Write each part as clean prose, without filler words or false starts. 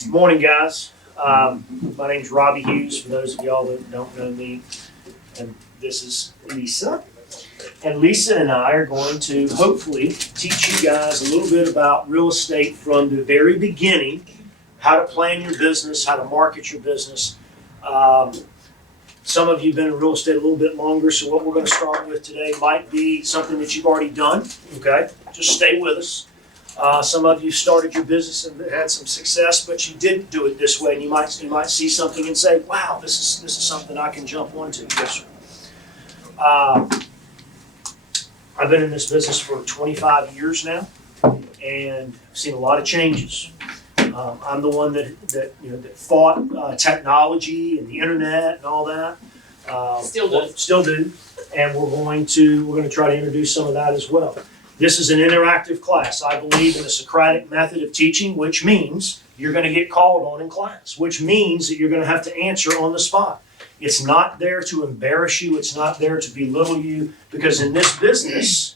Good morning, guys. My name's Robbie Hughes, for those of y'all that don't know me. And this is Lisa. And Lisa and I are going to hopefully teach you guys a little bit about real estate from the very beginning, how to plan your business, how to market your business. Some of you have been in real estate a little bit longer, so what we're going to start with today might be something that you've already done, okay? Just stay with us. Some of you started your business and had some success, but you didn't do it this way, and you might see something and say, "Wow, this is something I can jump onto." Yes, sir. I've been in this business for 25 years now, and I've seen a lot of changes. I'm the one that fought technology and the internet and all that. Still do, and we're going to try to introduce some of that as well. This is an interactive class. I believe in the Socratic Method of teaching, which means you're going to get called on in class, which means that you're going to have to answer on the spot. It's not there to embarrass you. It's not there to belittle you, because in this business,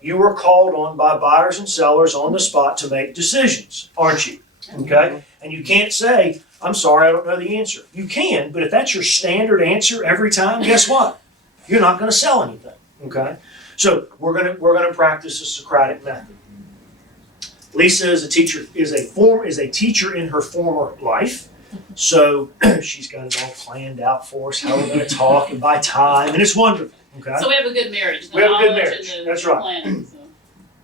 you are called on by buyers and sellers on the spot to make decisions, aren't you? Okay? And you can't say, "I'm sorry, I don't know the answer." You can, but if that's your standard answer every time, guess what? You're not going to sell anything, okay? So we're gonna practice the Socratic Method. Lisa is a teacher in her former life, so she's got it all planned out for us, how we're going to talk and by time, and it's wonderful. Okay. So we have a good marriage. We have a good marriage. That's right. Planning,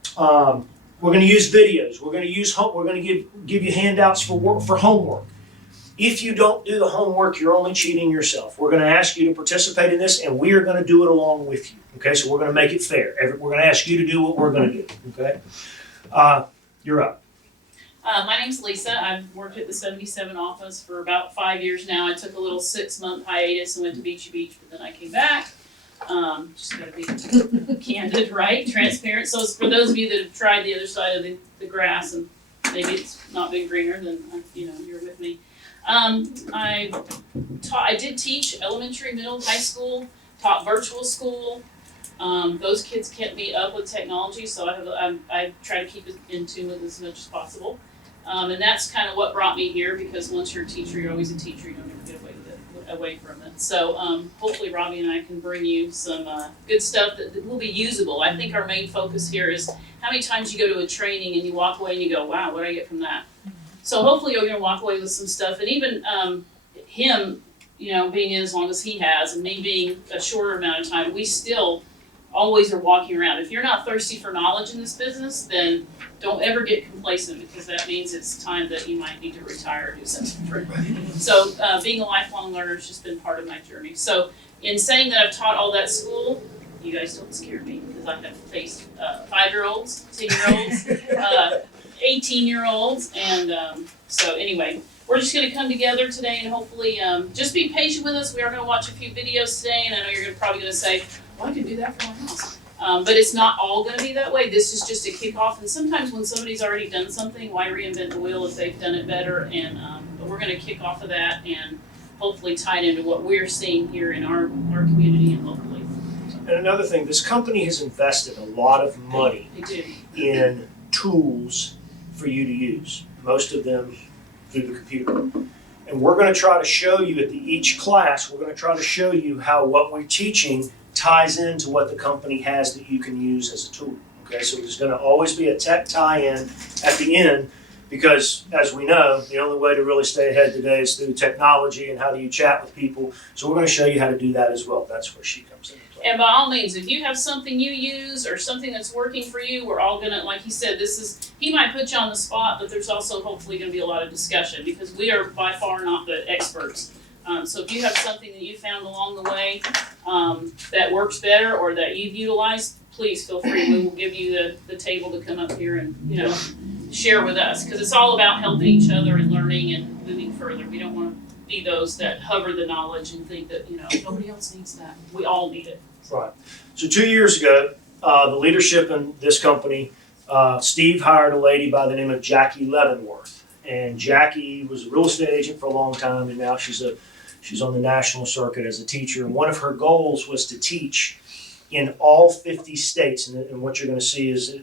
so. We're going to use videos. We're going to give you handouts for homework. If you don't do the homework, you're only cheating yourself. We're going to ask you to participate in this, and we are going to do it along with you. Okay, so we're going to make it fair. We're going to ask you to do what we're going to do. Okay, you're up. My name's Lisa. I've worked at the 77 office for about 5 years now. I took a little 6-month hiatus and went to Beachy Beach, but then I came back. Just got to be candid, right? Transparent. So for those of you that have tried the other side of the grass and maybe it's not been greener, then you're with me. I did teach elementary, middle, high school, taught virtual school. Those kids can't be up with technology, so I try to keep it in tune with as much as possible. And that's kind of what brought me here, because once you're a teacher, you're always a teacher. You don't ever get away from it. So hopefully Robbie and I can bring you some good stuff that will be usable. I think our main focus here is how many times you go to a training and you walk away and you go, "Wow, what did I get from that?" So hopefully you're going to walk away with some stuff. And even him, being in as long as he has, and me being a shorter amount of time, we still always are walking around. If you're not thirsty for knowledge in this business, then don't ever get complacent, because that means it's time that you might need to retire or do something different. So being a lifelong learner has just been part of my journey. So in saying that I've taught all that school, you guys don't scare me, because I have faced 5-year-olds, 10-year-olds, 18-year-olds, and so anyway, we're just going to come together today and hopefully just be patient with us. We are going to watch a few videos today, and I know you're probably going to say, "Well, I can do that for my house." But it's not all going to be that way. This is just a kickoff, and sometimes when somebody's already done something, why reinvent the wheel if they've done it better? And but we're going to kick off of that and hopefully tie it into what we're seeing here in our community and locally. And another thing, this company has invested a lot of money in tools for you to use, most of them through the computer. And we're going to try to show you at each class, we're going to try to show you how what we're teaching ties into what the company has that you can use as a tool. Okay, so there's going to always be a tech tie-in at the end, because as we know, the only way to really stay ahead today is through technology and how do you chat with people. So we're going to show you how to do that as well. That's where she comes in. And by all means, if you have something you use or something that's working for you, we're all gonna, like he said, he might put you on the spot, but there's also hopefully gonna be a lot of discussion, because we are by far not the experts. So if you have something that you found along the way that works better or that you've utilized, please feel free. We will give you the table to come up here and share with us, because it's all about helping each other and learning and moving further. We don't want to be those that hover the knowledge and think that nobody else needs that. We all need it. Right. So 2 years ago, the leadership in this company, Steve hired a lady by the name of Jackie Leavenworth. And Jackie was a real estate agent for a long time, and now she's on the national circuit as a teacher. And one of her goals was to teach in all 50 states. And what you're going to see is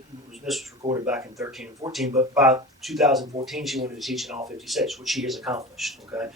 this was recorded back in 13 and 14, but by 2014, she wanted to teach in all 50 states, which she has accomplished. Okay,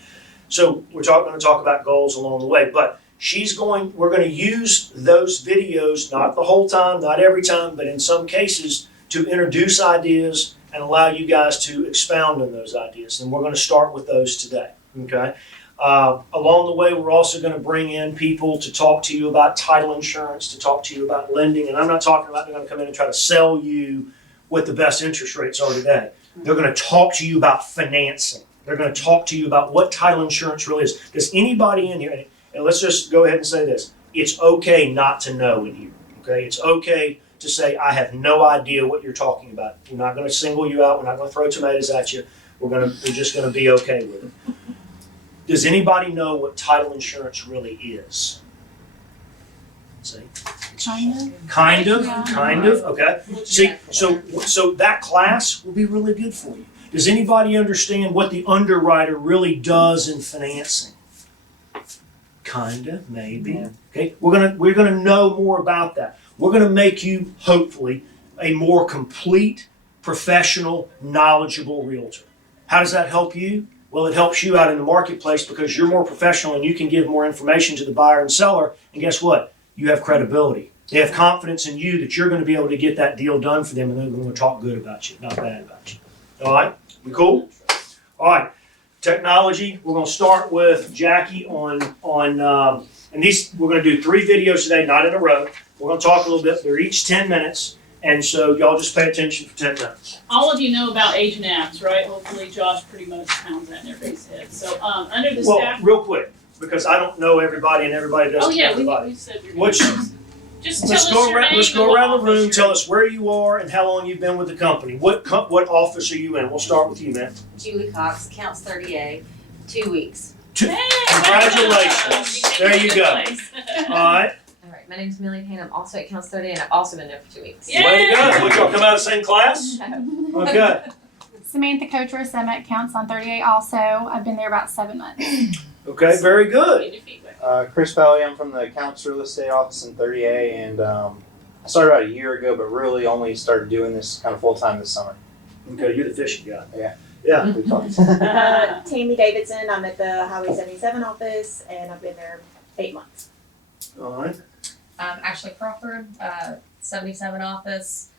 so we're going to talk about goals along the way, but we're going to use those videos, not the whole time, not every time, but in some cases to introduce ideas and allow you guys to expound on those ideas. And we're going to start with those today. Okay. Along the way, we're also going to bring in people to talk to you about title insurance, to talk to you about lending. And I'm not talking about they're going to come in and try to sell you what the best interest rates are today. They're going to talk to you about financing. They're going to talk to you about what title insurance really is. Does anybody in here, and let's just go ahead and say this, it's okay not to know in here. Okay, it's okay to say, I have no idea what you're talking about. We're not going to single you out. We're not going to throw tomatoes at you. We're just going to be okay with it. Does anybody know what title insurance really is? See? Kind of, okay. See, so that class will be really good for you. Does anybody understand what the underwriter really does in financing? Kinda, maybe. Okay, we're gonna know more about that. We're gonna make you, hopefully, a more complete, professional, knowledgeable realtor. How does that help you? Well, it helps you out in the marketplace because you're more professional and you can give more information to the buyer and seller. And guess what? You have credibility. They have confidence in you that you're going to be able to get that deal done for them, and they're going to talk good about you, not bad about you. All right? We cool? All right. Technology. We're going to start with Jackie on and these. We're going to do 3 videos today, not in a row. We're going to talk a little bit. They're each 10 minutes. And so y'all just pay attention for 10 minutes. All of you know about agent apps, right? Hopefully Josh pretty much pounds that in everybody's head. So under the staff. Well, real quick, because I don't know everybody and everybody doesn't know everybody. We said you're What's just let's tell us go your around. name, Let's go around the room. office Tell us where you are and how long you've been with the company. What office are you in? We'll start with you, man. Julie Cox, Counts 30A, 2 weeks. Hey, Congratulations. There you go. All right. All right, my name's Millie Payne. I'm also at Counts 30A, and I've also been there for 2 weeks. Yeah. Way to go. What, y'all come out of the same class? Okay. Samantha Coatress, I'm at Counts on 38 also. I've been there about 7 months. Okay, very good. Chris Pelley, I'm from the Accounts Real Estate Office in 30A, and I started about a year ago, but really only started doing this kind of full time this summer. Okay, you're the fishing guy. Yeah. Yeah. We talked. Tammy Davidson, I'm at the Highway 77 office, and I've been there 8 months. All right. Ashley Crawford, 77 office.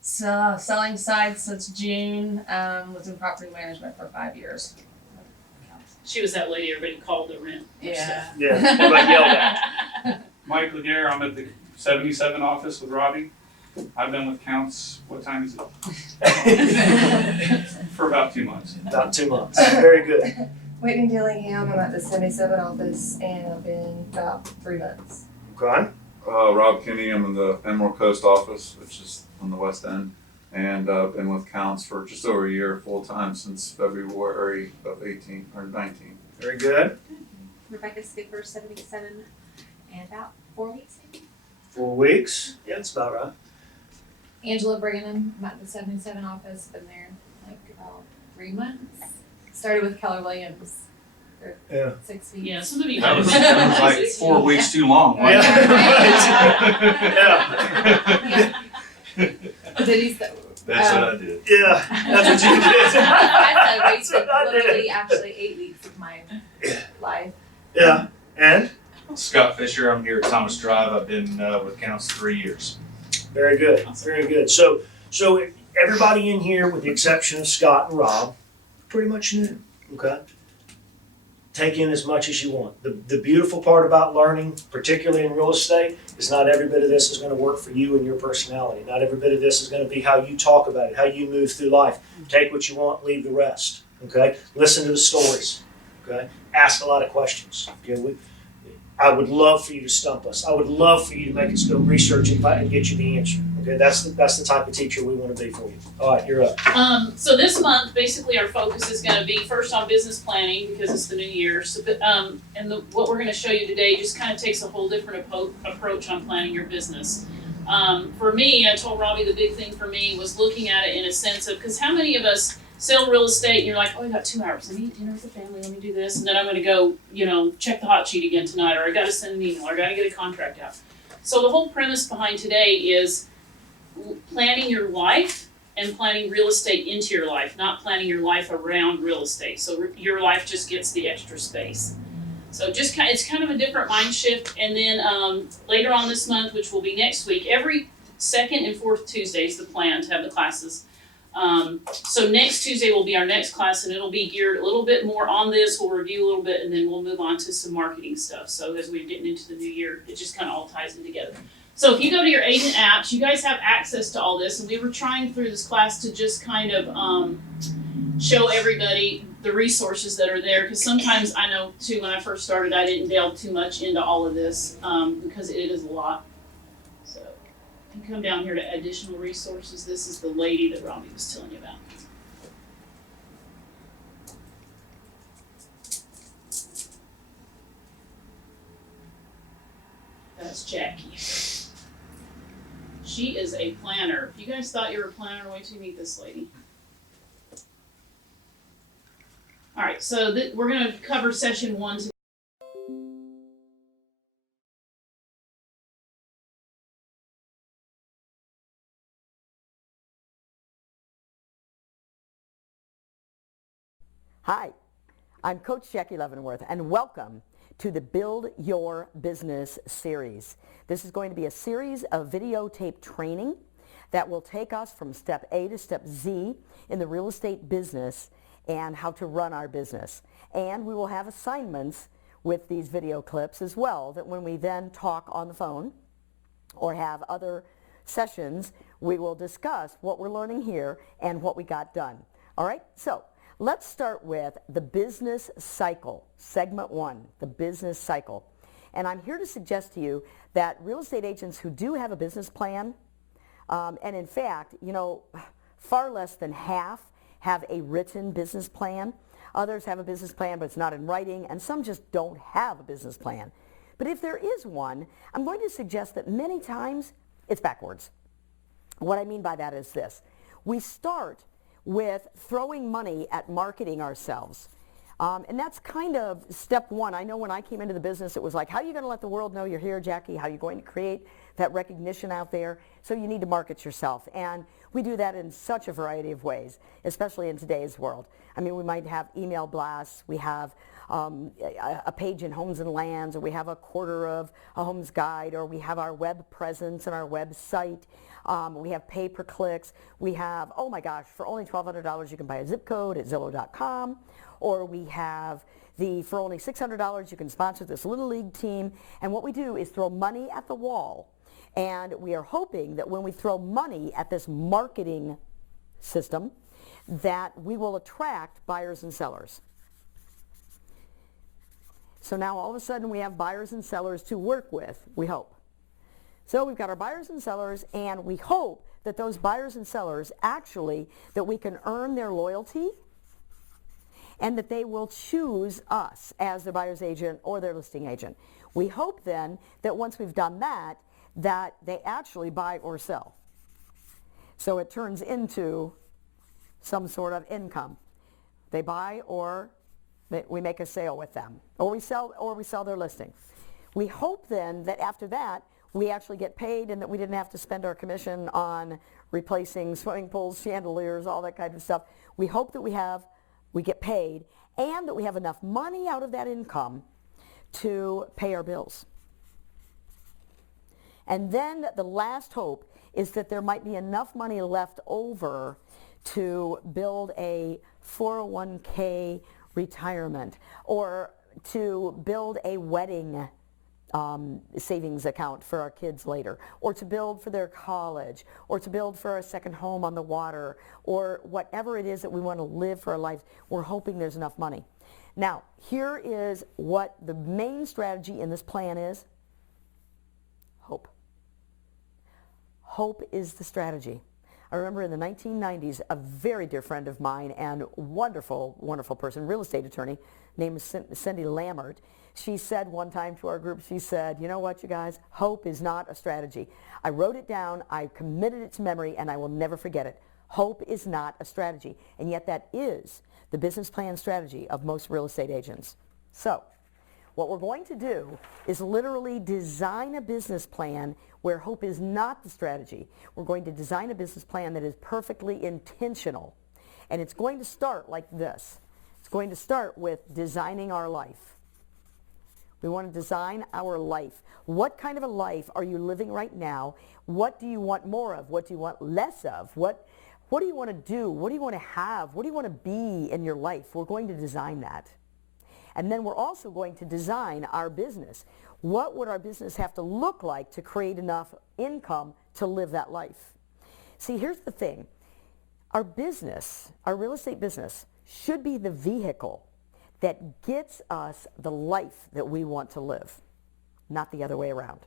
So, selling sites since June. Was in property management for 5 years. She was that lady everybody called to rent. Yeah. Yeah. Everybody yelled at. Mike Laguerre, I'm at the 77 office with Robbie. I've been with Counts, what time is it? For about 2 months. About 2 months. Very good. Whitney Dillingham, I'm at the 77 office, and I've been about 3 months. Okay. Rob Kinney, I'm in the Emerald Coast office, which is on the west end, and been with Counts for just over a year, full time since February of 18 or 19. Very good. Rebecca Skipper, 77, and about 4 weeks maybe. 4 weeks. Yeah, that's about right. Angela Branham, I'm at the 77 office, been there like about 3 months. Started with Keller Williams for Yeah. 6 weeks. Yeah, some of you That was know. like 4 weeks too long. wasn't Yeah. Did he say? That's what I did. Yeah. That's what you did. I That's said what I wasted literally did. actually 8 weeks of my life. Yeah. And? Scott Fisher, I'm here at Thomas Drive. I've been with Counts 3 years. Very good. Very good. So everybody in here, with the exception of Scott and Rob, pretty much new. Okay. Take in as much as you want. The beautiful part about learning, particularly in real estate, is not every bit of this is going to work for you and your personality. Not every bit of this is going to be how you talk about it, how you move through life. Take what you want, leave the rest. Okay. Listen to the stories. Okay. Ask a lot of questions. Okay. I would love for you to stump us. I would love for you to make us go research and get you the answer. Okay, that's the type of teacher we want to be for you. All right, you're up. So this month, basically, our focus is going to be first on business planning because it's the new year. So, what we're going to show you today just kind of takes a whole different approach on planning your business. For me, I told Robbie the big thing for me was looking at it in a sense of, because how many of us sell real estate and you're like, oh, I got 2 hours. Let me eat dinner with the family. Let me do this. And then I'm going to go, check the hot sheet again tonight, or I got to send an email, or I got to get a contract out. So the whole premise behind today is planning your life and planning real estate into your life, not planning your life around real estate. So your life just gets the extra space. So it's kind of a different mind shift. And then later on this month, which will be next week, every second and fourth Tuesday is the plan to have the classes. So next Tuesday will be our next class, and it'll be geared a little bit more on this. We'll review a little bit, and then we'll move on to some marketing stuff. So as we're getting into the new year, it just kind of all ties in together. So if you go to your agent apps, you guys have access to all this, and we were trying through this class to just kind of show everybody the resources that are there, because sometimes I know too, when I first started, I didn't delve too much into all of this because it is a lot. So if you come down here to additional resources, this is the lady that Robbie was telling you about. That's Jackie. She is a planner. If you guys thought you were a planner, wait till you meet this lady. All right, so we're going to cover session 1 today. Hi, I'm Coach Jackie Leavenworth, and welcome to the Build Your Business series. This is going to be a series of videotape training that will take us from step A to step Z in the real estate business and how to run our business. And we will have assignments with these video clips as well, that when we then talk on the phone or have other sessions, we will discuss what we're learning here and what we got done. All right, so let's start with the business cycle, segment 1, the business cycle. And I'm here to suggest to you that real estate agents who do have a business plan, and in fact, you know, far less than half have a written business plan. Others have a business plan, but it's not in writing, and some just don't have a business plan. But if there is one, I'm going to suggest that many times it's backwards. What I mean by that is this. We start with throwing money at marketing ourselves. And that's kind of step 1. I know when I came into the business, it was like, how are you going to let the world know you're here, Jackie? How are you going to create that recognition out there? So you need to market yourself. And we do that in such a variety of ways, especially in today's world. I mean, we might have email blasts, we have a page in Homes and Lands, or we have a quarter of a Homes Guide, or we have our web presence and our website. We have pay-per-clicks. We have, oh my gosh, for only $1,200 you can buy a zip code at Zillow.com. Or we have for only $600 you can sponsor this Little League team. And what we do is throw money at the wall. And we are hoping that when we throw money at this marketing system, that we will attract buyers and sellers. So now all of a sudden we have buyers and sellers to work with, we hope. So we've got our buyers and sellers, and we hope that those buyers and sellers actually, that we can earn their loyalty and that they will choose us as their buyer's agent or their listing agent. We hope then that once we've done that, that they actually buy or sell. So it turns into some sort of income. They buy, or we make a sale with them, or we sell their listing. We hope then that after that, we actually get paid, and that we didn't have to spend our commission on replacing swimming pools, chandeliers, all that kind of stuff. We hope that we get paid, and that we have enough money out of that income to pay our bills. And then the last hope is that there might be enough money left over to build a 401k retirement, or to build a wedding savings account for our kids later, or to build for their college, or to build for a second home on the water, or whatever it is that we want to live for our life. We're hoping there's enough money. Now, here is what the main strategy in this plan is. Hope. Hope is the strategy. I remember in the 1990s, a very dear friend of mine and wonderful, wonderful person, real estate attorney, named Cindy Lammert, she said one time to our group, she said, you know what, you guys, hope is not a strategy. I wrote it down, I committed it to memory, and I will never forget it. Hope is not a strategy. And yet that is the business plan strategy of most real estate agents. So What we're going to do is literally design a business plan where hope is not the strategy. We're going to design a business plan that is perfectly intentional. And it's going to start like this. It's going to start with designing our life. We want to design our life. What kind of a life are you living right now? What do you want more of? What do you want less of? What do you want to do? What do you want to have? What do you want to be in your life? We're going to design that. And then we're also going to design our business. What would our business have to look like to create enough income to live that life? See, here's the thing. Our business, our real estate business, should be the vehicle that gets us the life that we want to live, not the other way around.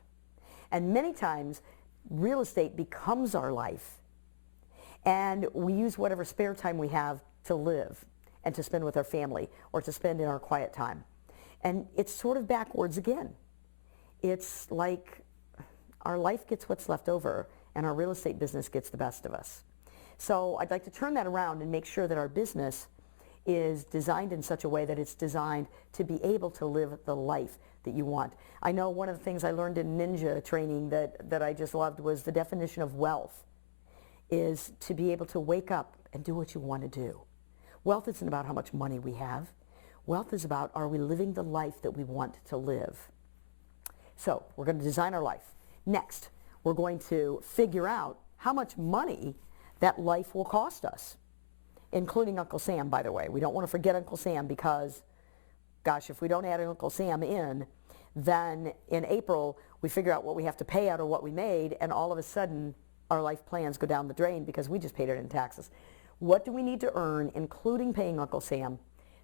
And many times, real estate becomes our life, and we use whatever spare time we have to live and to spend with our family or to spend in our quiet time. And it's sort of backwards again. It's like our life gets what's left over, and our real estate business gets the best of us. So I'd like to turn that around and make sure that our business is designed in such a way that it's designed to be able to live the life that you want. I know one of the things I learned in ninja training that I just loved was the definition of wealth is to be able to wake up and do what you want to do. Wealth isn't about how much money we have. Wealth is about, are we living the life that we want to live? So we're going to design our life. Next, we're going to figure out how much money that life will cost us, including Uncle Sam, by the way. We don't want to forget Uncle Sam because, gosh, if we don't add Uncle Sam in, then in April we figure out what we have to pay out of what we made, and all of a sudden our life plans go down the drain because we just paid it in taxes. What do we need to earn, including paying Uncle Sam,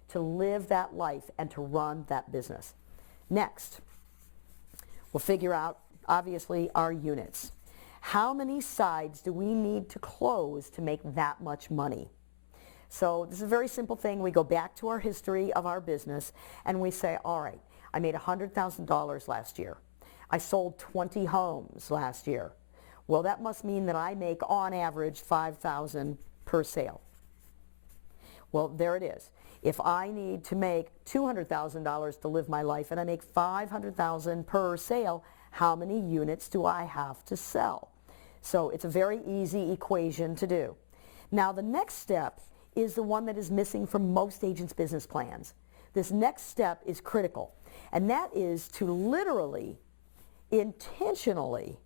to live that life and to run that business? Next, we'll figure out, obviously, our units. How many sides do we need to close to make that much money? So this is a very simple thing. We go back to our history of our business and we say, all right, I made $100,000 last year. I sold 20 homes last year. Well, that must mean that I make on average $5,000 per sale. Well, there it is. If I need to make $200,000 to live my life and I make $500,000 per sale, how many units do I have to sell? So it's a very easy equation to do. Now the next step is the one that is missing from most agents' business plans. This next step is critical, and that is to literally, intentionally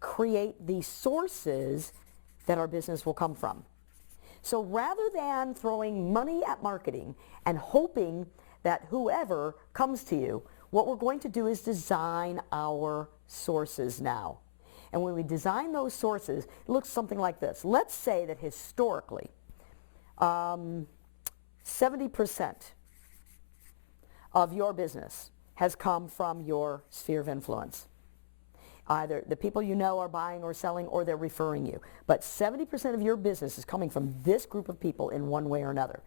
create the sources that our business will come from. So rather than throwing money at marketing and hoping that whoever comes to you, what we're going to do is design our sources now. And when we design those sources, it looks something like this. Let's say that historically, 70% of your business has come from your sphere of influence. Either the people you know are buying or selling, or they're referring you. But 70% of your business is coming from this group of people in one way or another.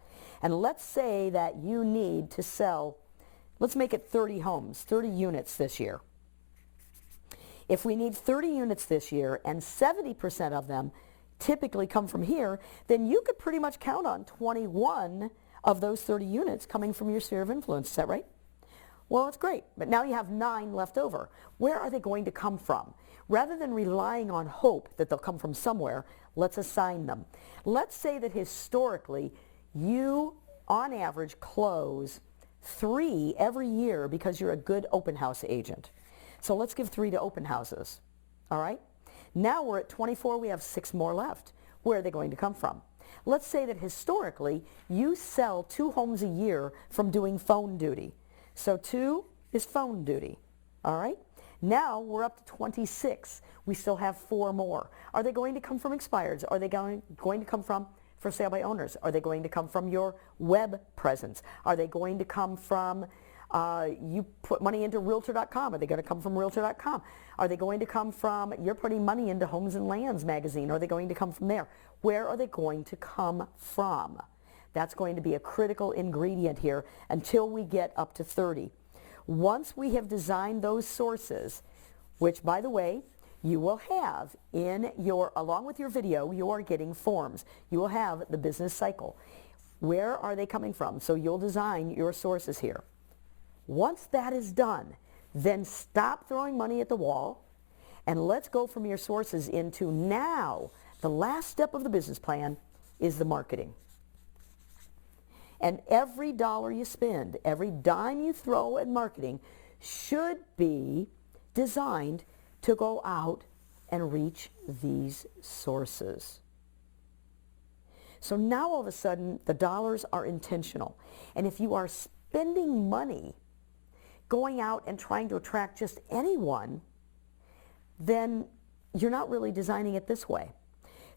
And let's say that you need to sell, let's make it 30 homes, 30 units this year. If we need 30 units this year and 70% of them typically come from here, then you could pretty much count on 21 of those 30 units coming from your sphere of influence. Is that right? Well, that's great, but now you have 9 left over. Where are they going to come from? Rather than relying on hope that they'll come from somewhere, let's assign them. Let's say that historically you, on average, close 3 every year because you're a good open house agent. So let's give 3 to open houses, all right? Now we're at 24, we have 6 more left. Where are they going to come from? Let's say that historically you sell 2 homes a year from doing phone duty. So 2 is phone duty, all right? Now we're up to 26. We still have 4 more. Are they going to come from expireds? Are they going to come from for sale by owners? Are they going to come from your web presence? Are they going to come from you put money into Realtor.com? Are they going to come from Realtor.com? Are they going to come from, you're putting money into Homes and Lands magazine? Are they going to come from there? Where are they going to come from? That's going to be a critical ingredient here until we get up to 30. Once we have designed those sources, which, by the way, you will have in your, along with your video, you are getting forms. You will have the business cycle. Where are they coming from? So you'll design your sources here. Once that is done, then stop throwing money at the wall and let's go from your sources into now the last step of the business plan is the marketing. And every dollar you spend, every dime you throw at marketing should be designed to go out and reach these sources. So now all of a sudden the dollars are intentional. And if you are spending money going out and trying to attract just anyone, then you're not really designing it this way.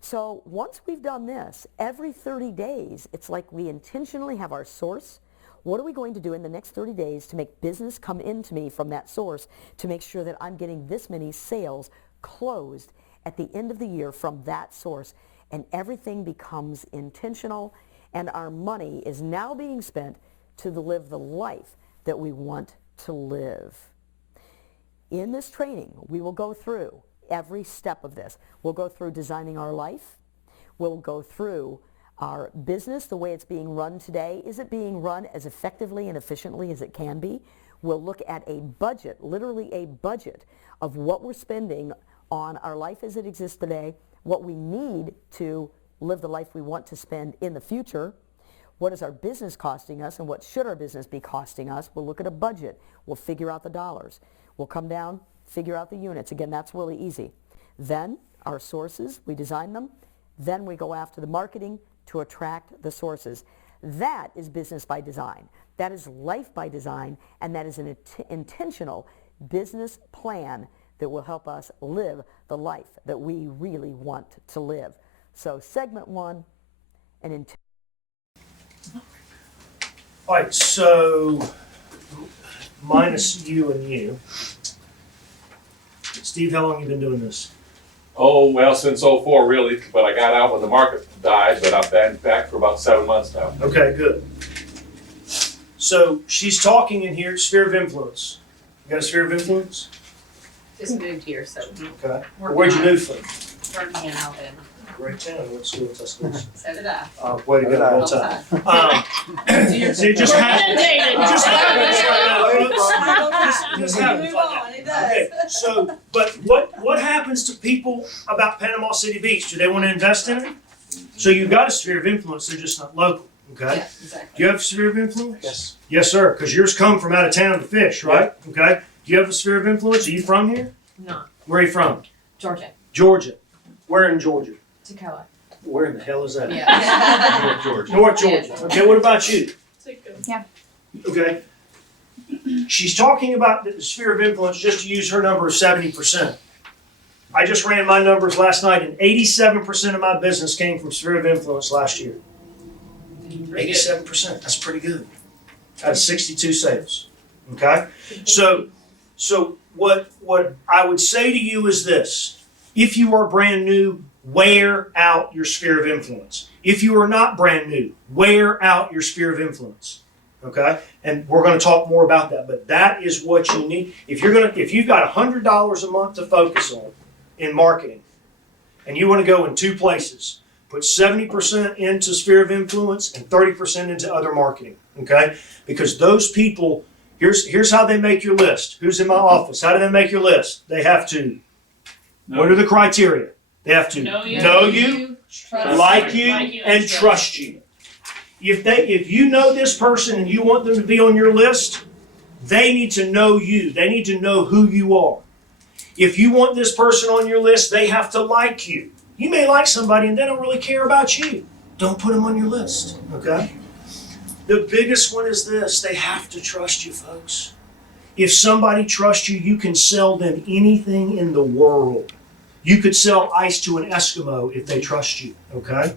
So once we've done this, every 30 days, it's like we intentionally have our source. What are we going to do in the next 30 days to make business come into me from that source to make sure that I'm getting this many sales closed at the end of the year from that source? And everything becomes intentional, and our money is now being spent to live the life that we want to live. In this training, we will go through every step of this. We'll go through designing our life. We'll go through our business, the way it's being run today. Is it being run as effectively and efficiently as it can be? We'll look at a budget, literally a budget of what we're spending on our life as it exists today, what we need to live the life we want to spend in the future. What is our business costing us and what should our business be costing us? We'll look at a budget. We'll figure out the dollars. We'll come down, figure out the units. Again, that's really easy. Then our sources, we design them. Then we go after the marketing to attract the sources. That is business by design. That is life by design, and that is an intentional business plan that will help us live the life that we really want to live. So segment one, an intentional. All right, so minus you and you. Steve, how long have you been doing this? Oh, well, since '04 really, but I got out when the market died, but I've been back for about 7 months now. Okay, good. So she's talking in here, sphere of influence. You got a sphere of influence? Just moved here, so. Okay. Where'd you move from? Birmingham, Alabama. Great town. What school? What schools? So did I. Way to go. Well time. See, it just happens. It just happens. Just happens like that. Okay. So, but what happens to people about Panama City Beach? Do they want to invest in it? So you've got a sphere of influence. They're just not local. Okay. Yeah, exactly. Do you have a sphere of influence? Yes. Yes, sir. Because yours come from out of town to fish, right? Yeah. Okay. Do you have a sphere of influence? Are you from here? No. Where are you from? Georgia. Georgia. Where in Georgia? Tacoma. Where in the hell is that? Yeah. North Georgia. North Georgia. Okay, what about you? Yeah. Okay. She's talking about the sphere of influence, just to use her number of 70%. I just ran my numbers last night, and 87% of my business came from sphere of influence last year. 87%. That's pretty good. Out of 62 sales. Okay? So what I would say to you is this. If you are brand new, wear out your sphere of influence. If you are not brand new, wear out your sphere of influence. Okay? And we're going to talk more about that, but that is what you need. If you've got $100 a month to focus on in marketing, and you want to go in two places, put 70% into sphere of influence and 30% into other marketing. Okay? Because those people, here's how they make your list. Who's in my office? How do they make your list? They have to. What are the criteria? They have to know you, like you, and trust you. If you know this person and you want them to be on your list, they need to know you. They need to know who you are. If you want this person on your list, they have to like you. You may like somebody and they don't really care about you. Don't put them on your list, okay? The biggest one is this. They have to trust you, folks. If somebody trusts you, you can sell them anything in the world. You could sell ice to an Eskimo if they trust you, okay?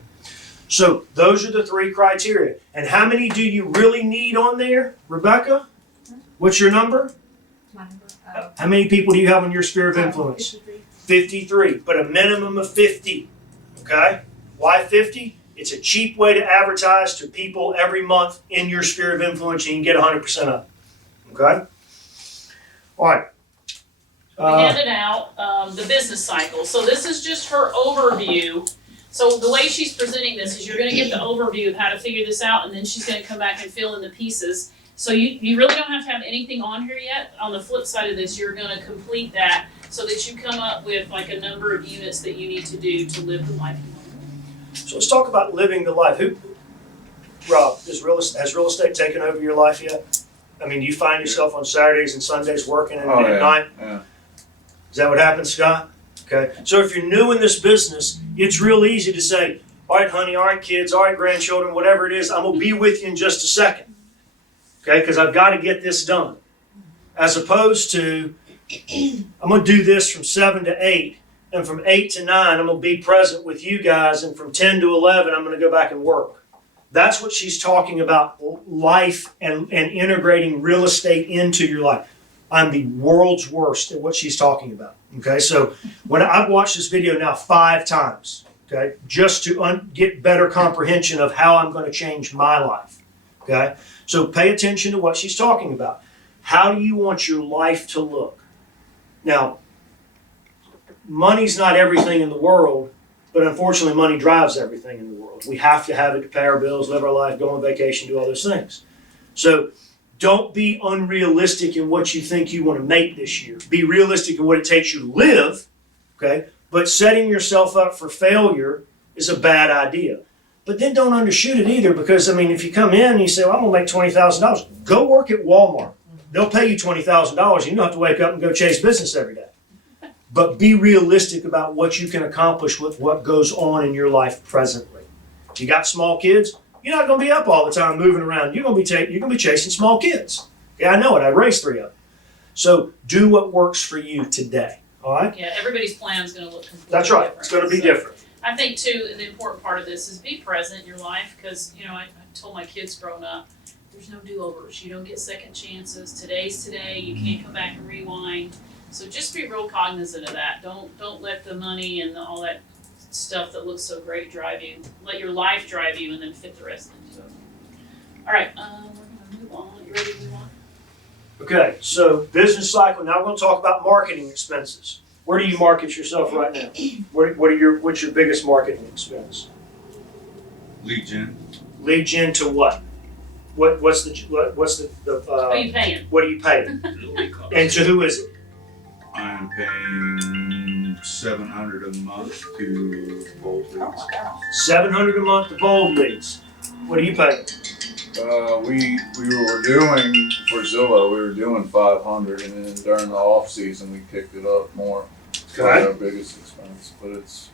So those are the three criteria. And how many do you really need on there, Rebecca? What's your number? How many people do you have on your sphere of influence? 53, but a minimum of 50, okay? Why 50? It's a cheap way to advertise to people every month in your sphere of influence. You can get 100% up, okay? All right. We handed out the business cycle. So this is just her overview. So the way she's presenting this is you're going to get the overview of how to figure this out, and then she's going to come back and fill in the pieces. So you really don't have to have anything on here yet. On the flip side of this, you're gonna complete that so that you come up with like a number of units that you need to do to live the life you want. So let's talk about living the life. Rob, has real estate taken over your life yet? I mean, do you find yourself on Saturdays and Sundays working at night? Yeah. Is that what happens, Scott? Okay. So if you're new in this business, it's real easy to say, all right, honey, all right, kids, all right, grandchildren, whatever it is, I'm going to be with you in just a second. Okay, because I've got to get this done. As opposed to, I'm going to do this from 7 to 8, and from 8 to 9, I'm going to be present with you guys, and from 10 to 11, I'm going to go back and work. That's what she's talking about, life and integrating real estate into your life. I'm the world's worst at what she's talking about. Okay, so when I've watched this video now 5 times, okay, just to get better comprehension of how I'm going to change my life. Okay, so pay attention to what she's talking about. How do you want your life to look? Now, money's not everything in the world, but unfortunately money drives everything in the world. We have to have it to pay our bills, live our life, go on vacation, do all those things. So don't be unrealistic in what you think you want to make this year. Be realistic in what it takes you to live, okay? But setting yourself up for failure is a bad idea. But then don't undershoot it either, because, I mean, if you come in and you say, well, I'm going to make $20,000, go work at Walmart. They'll pay you $20,000. You don't have to wake up and go chase business every day. But be realistic about what you can accomplish with what goes on in your life presently. If you got small kids, you're not going to be up all the time moving around. You're going to be chasing small kids. Yeah, I know it. I raised 3 of them. So do what works for you today. All right? Yeah, everybody's plan is going to look completely That's right. different. It's going to be different. I think too, the important part of this is be present in your life, because I told my kids growing up, there's no do-overs. You don't get second chances. Today's today. You can't come back and rewind. So just be real cognizant of that. Don't let the money and all that stuff that looks so great drive you. Let your life drive you, and then fit the rest into it. All right, we're gonna move on. You ready to move on? Okay, so business cycle. Now we're going to talk about marketing expenses. Where do you market yourself right now? What's your biggest marketing expense? Lead gen. Lead gen to what? What's the What are you paying? what are you paying? And to who is it? I'm paying $700 a month to both leads. $700 a month to bold leads. What are you paying? We were doing, for Zillow, we were doing 500, and then during the off season, we kicked it up more. It's our biggest expense, but it's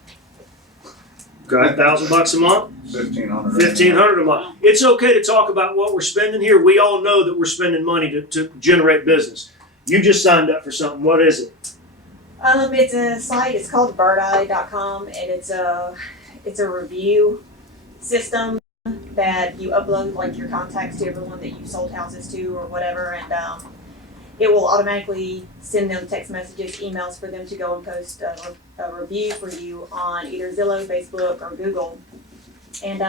Okay, $1,000 a month. 1,500. $1,500 a month. It's okay to talk about what we're spending here. We all know that we're spending money to generate business. You just signed up for something. What is it? It's a site. It's called birdeye.com, and it's a review system that you upload like your contacts to everyone that you've sold houses to or whatever, and it will automatically send them text messages, emails for them to go and post a review for you on either Zillow, Facebook, or Google. And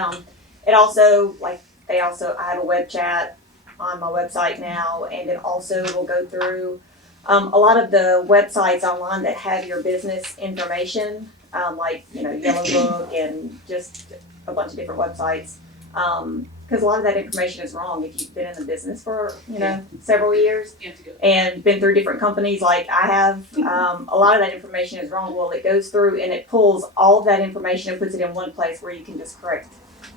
it also, I have a web chat on my website now, and it also will go through a lot of the websites online that have your business information, Yellow Book and just a bunch of different websites. Because a lot of that information is wrong if you've been in the business for several years You have to go. and been through different companies like I have. A lot of that information is wrong. Well, it goes through and it pulls all of that information and puts it in one place where you can just correct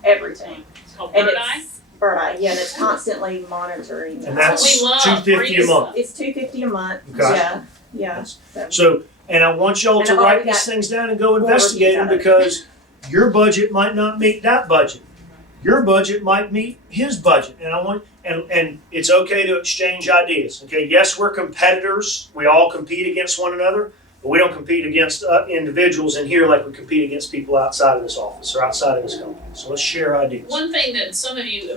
everything. It's called And Bird Eye. it's Bird Eye, yeah, and it's constantly monitoring. And That's that's what we love, $250 a month. It's $250 a month. Okay. Yeah. So, and I want y'all And to I've already write these got things down and go 4 investigate them, reviews out of it. because your budget might not meet that budget. Your budget might meet his budget, and it's okay to exchange ideas. Okay, yes, we're competitors. We all compete against one another, but we don't compete against individuals in here like we compete against people outside of this office or outside of this company. So let's share ideas. One thing that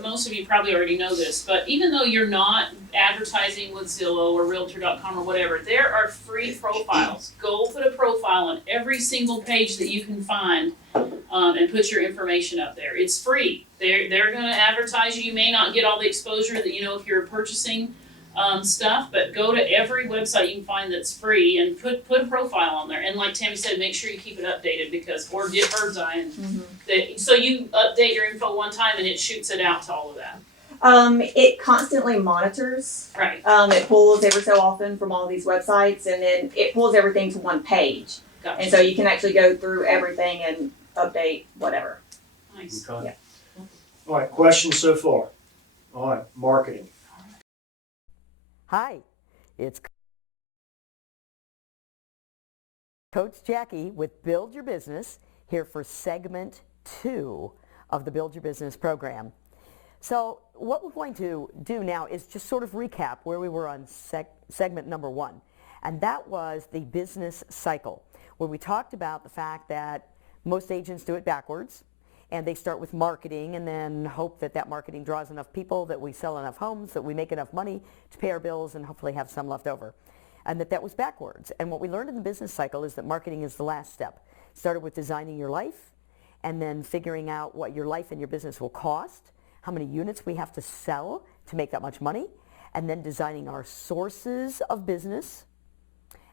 most of you probably already know this, but even though you're not advertising with Zillow or Realtor.com or whatever, there are free profiles. Go put a profile on every single page that you can find, and put your information up there. It's free. They're going to advertise you. You may not get all the exposure that if you're purchasing stuff, but go to every website you can find that's free and put a profile on there. And like Tammy said, make sure you keep it updated or get Bird's Eye. And so you update your info one time and it shoots it out to all of that. It constantly monitors. Right. It pulls every so often from all these websites, and then it pulls everything to one page. Gotcha. And so you can actually go through everything and update whatever. Nice. Okay. Yeah. All right, questions so far? All right, marketing. Hi, it's Coach Jackie with Build Your Business here for segment 2 of the Build Your Business program. So what we're going to do now is just sort of recap where we were on segment number 1. And that was the business cycle, where we talked about the fact that most agents do it backwards, and they start with marketing and then hope that that marketing draws enough people, that we sell enough homes, that we make enough money to pay our bills and hopefully have some left over. And that was backwards. And what we learned in the business cycle is that marketing is the last step. Started with designing your life, and then figuring out what your life and your business will cost, how many units we have to sell to make that much money, and then designing our sources of business,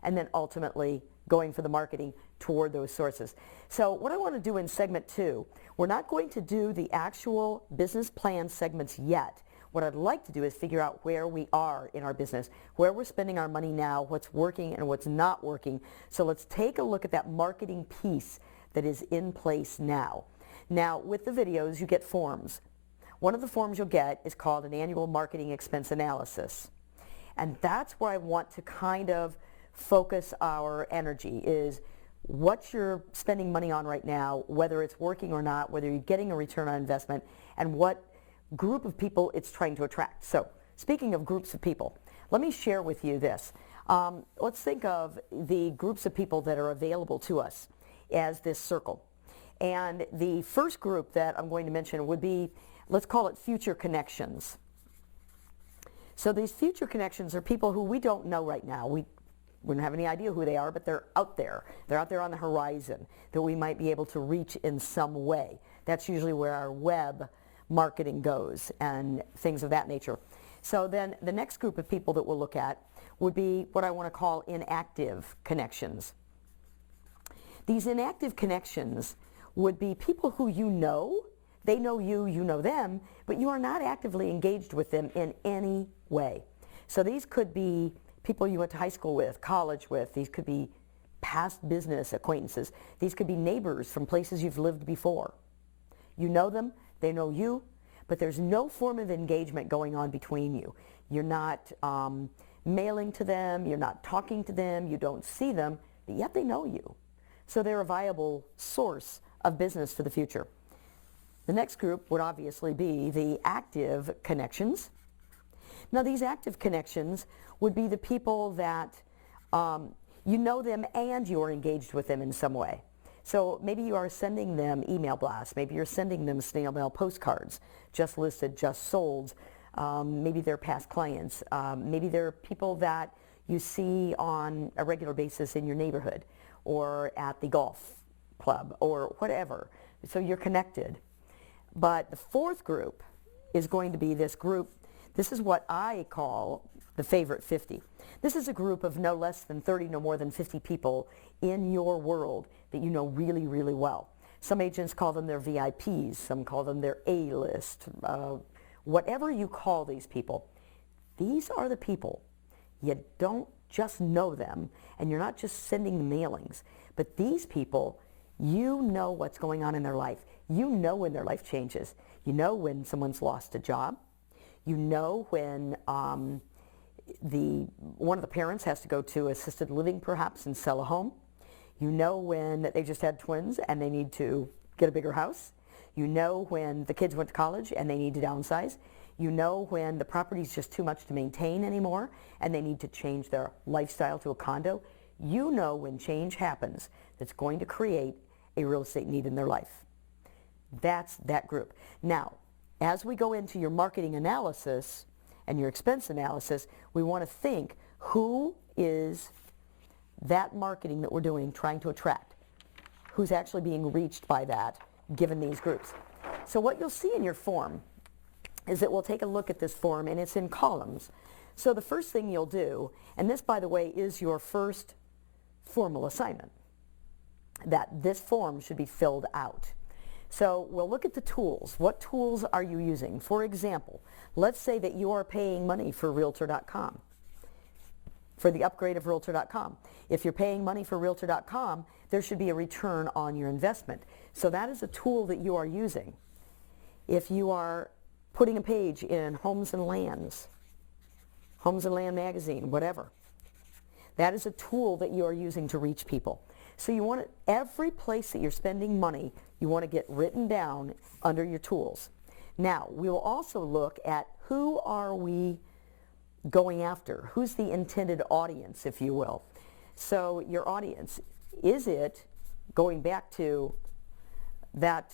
and then ultimately going for the marketing toward those sources. So what I want to do in segment 2, we're not going to do the actual business plan segments yet. What I'd like to do is figure out where we are in our business, where we're spending our money now, what's working and what's not working. So let's take a look at that marketing piece that is in place now. Now, with the videos, you get forms. One of the forms you'll get is called an annual marketing expense analysis. And that's where I want to kind of focus our energy, is what you're spending money on right now, whether it's working or not, whether you're getting a return on investment, and what group of people it's trying to attract. So speaking of groups of people, let me share with you this. Let's think of the groups of people that are available to us as this circle. And the first group that I'm going to mention would be, let's call it future connections. So these future connections are people who we don't know right now. We don't have any idea who they are, but they're out there. They're out there on the horizon that we might be able to reach in some way. That's usually where our web marketing goes and things of that nature. So then the next group of people that we'll look at would be what I want to call inactive connections. These inactive connections would be people who you know, they know you, you know them, but you are not actively engaged with them in any way. So these could be people you went to high school with, college with. These could be past business acquaintances. These could be neighbors from places you've lived before. You know them, they know you, but there's no form of engagement going on between you. You're not mailing to them, you're not talking to them, you don't see them, but yet they know you. So they're a viable source of business for the future. The next group would obviously be the active connections. Now these active connections would be the people that you know them and you are engaged with them in some way. So maybe you are sending them email blasts, maybe you're sending them snail mail postcards, just listed, just sold. Maybe they're past clients. Maybe they're people that you see on a regular basis in your neighborhood or at the golf club or whatever. So you're connected. But the fourth group is going to be this group. This is what I call the favorite 50. This is a group of no less than 30, no more than 50 people in your world that you know really, really well. Some agents call them their VIPs, some call them their A-list. Whatever you call these people, these are the people. You don't just know them, and you're not just sending the mailings, but these people, you know what's going on in their life. You know when their life changes. You know when someone's lost a job. You know when one of the parents has to go to assisted living perhaps and sell a home. You know when they just had twins and they need to get a bigger house. You know when the kids went to college and they need to downsize. You know when the property's just too much to maintain anymore and they need to change their lifestyle to a condo. You know when change happens that's going to create a real estate need in their life. That's that group. Now, as we go into your marketing analysis and your expense analysis, we want to think, who is that marketing that we're doing trying to attract? Who's actually being reached by that, given these groups? So what you'll see in your form is that we'll take a look at this form, and it's in columns. So the first thing you'll do, and this, by the way, is your first formal assignment, that this form should be filled out. So we'll look at the tools. What tools are you using? For example, Let's say that you are paying money for Realtor.com, for the upgrade of Realtor.com. If you're paying money for Realtor.com, there should be a return on your investment. So that is a tool that you are using. If you are putting a page in Homes and Land magazine, whatever, that is a tool that you are using to reach people. So you want every place that you're spending money, you want to get written down under your tools. Now, we will also look at who are we going after? Who's the intended audience, if you will? So your audience, is it going back to that,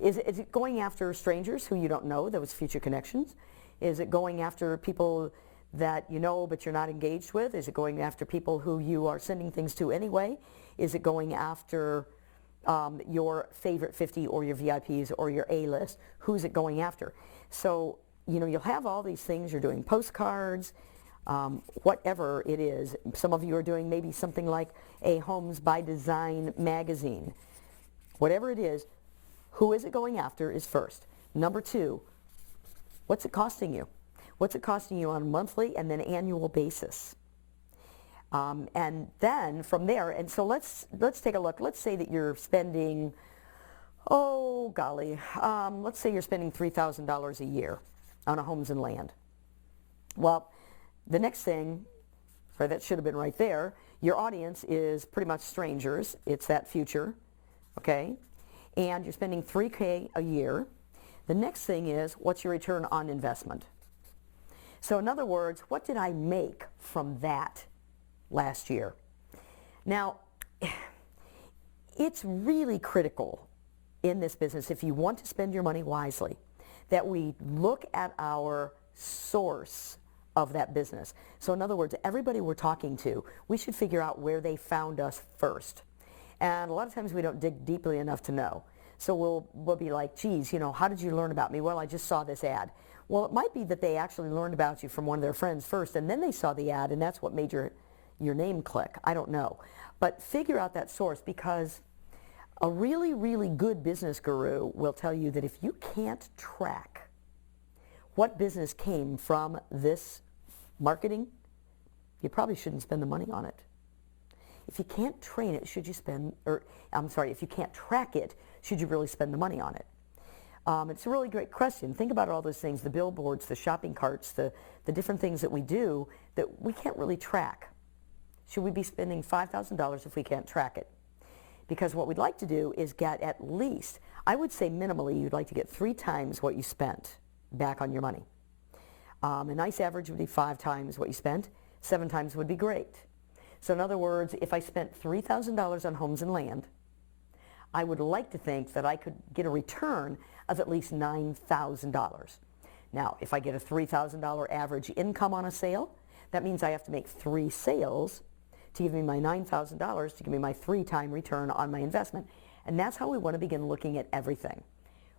is it going after strangers who you don't know, those future connections? Is it going after people that you know but you're not engaged with? Is it going after people who you are sending things to anyway? Is it going after your favorite 50 or your VIPs or your A-list? Who's it going after? So, you'll have all these things. You're doing postcards, whatever it is. Some of you are doing maybe something like a Homes by Design magazine. Whatever it is, who is it going after is first. Number two, what's it costing you? What's it costing you on a monthly and then annual basis? And then from there, and so let's take a look. Let's say that you're spending, oh golly, let's say you're spending $3,000 a year on a Homes and Land. Well, the next thing, or that should have been right there, your audience is pretty much strangers. It's that future, okay? And you're spending $3,000 a year. The next thing is, what's your return on investment? So in other words, what did I make from that last year? Now, it's really critical in this business, if you want to spend your money wisely, that we look at our source of that business. So in other words, everybody we're talking to, we should figure out where they found us first. And a lot of times we don't dig deeply enough to know. So we'll be like, geez, how did you learn about me? Well, I just saw this ad. Well, it might be that they actually learned about you from one of their friends first, and then they saw the ad, and that's what made your name click. I don't know. But figure out that source, because a really, really good business guru will tell you that if you can't track what business came from this marketing, you probably shouldn't spend the money on it. If you can't train it, should you spend, if you can't track it, should you really spend the money on it? It's a really great question. Think about all those things, the billboards, the shopping carts, the different things that we do that we can't really track. Should we be spending $5,000 if we can't track it? Because what we'd like to do is get at least, I would say minimally, you'd like to get 3 times what you spent back on your money. A nice average would be 5 times what you spent. 7 times would be great. So in other words, if I spent $3,000 on Homes and Land, I would like to think that I could get a return of at least $9,000. Now, if I get a $3,000 average income on a sale, that means I have to make 3 sales to give me my $9,000 to give me my 3-time return on my investment. And that's how we want to begin looking at everything.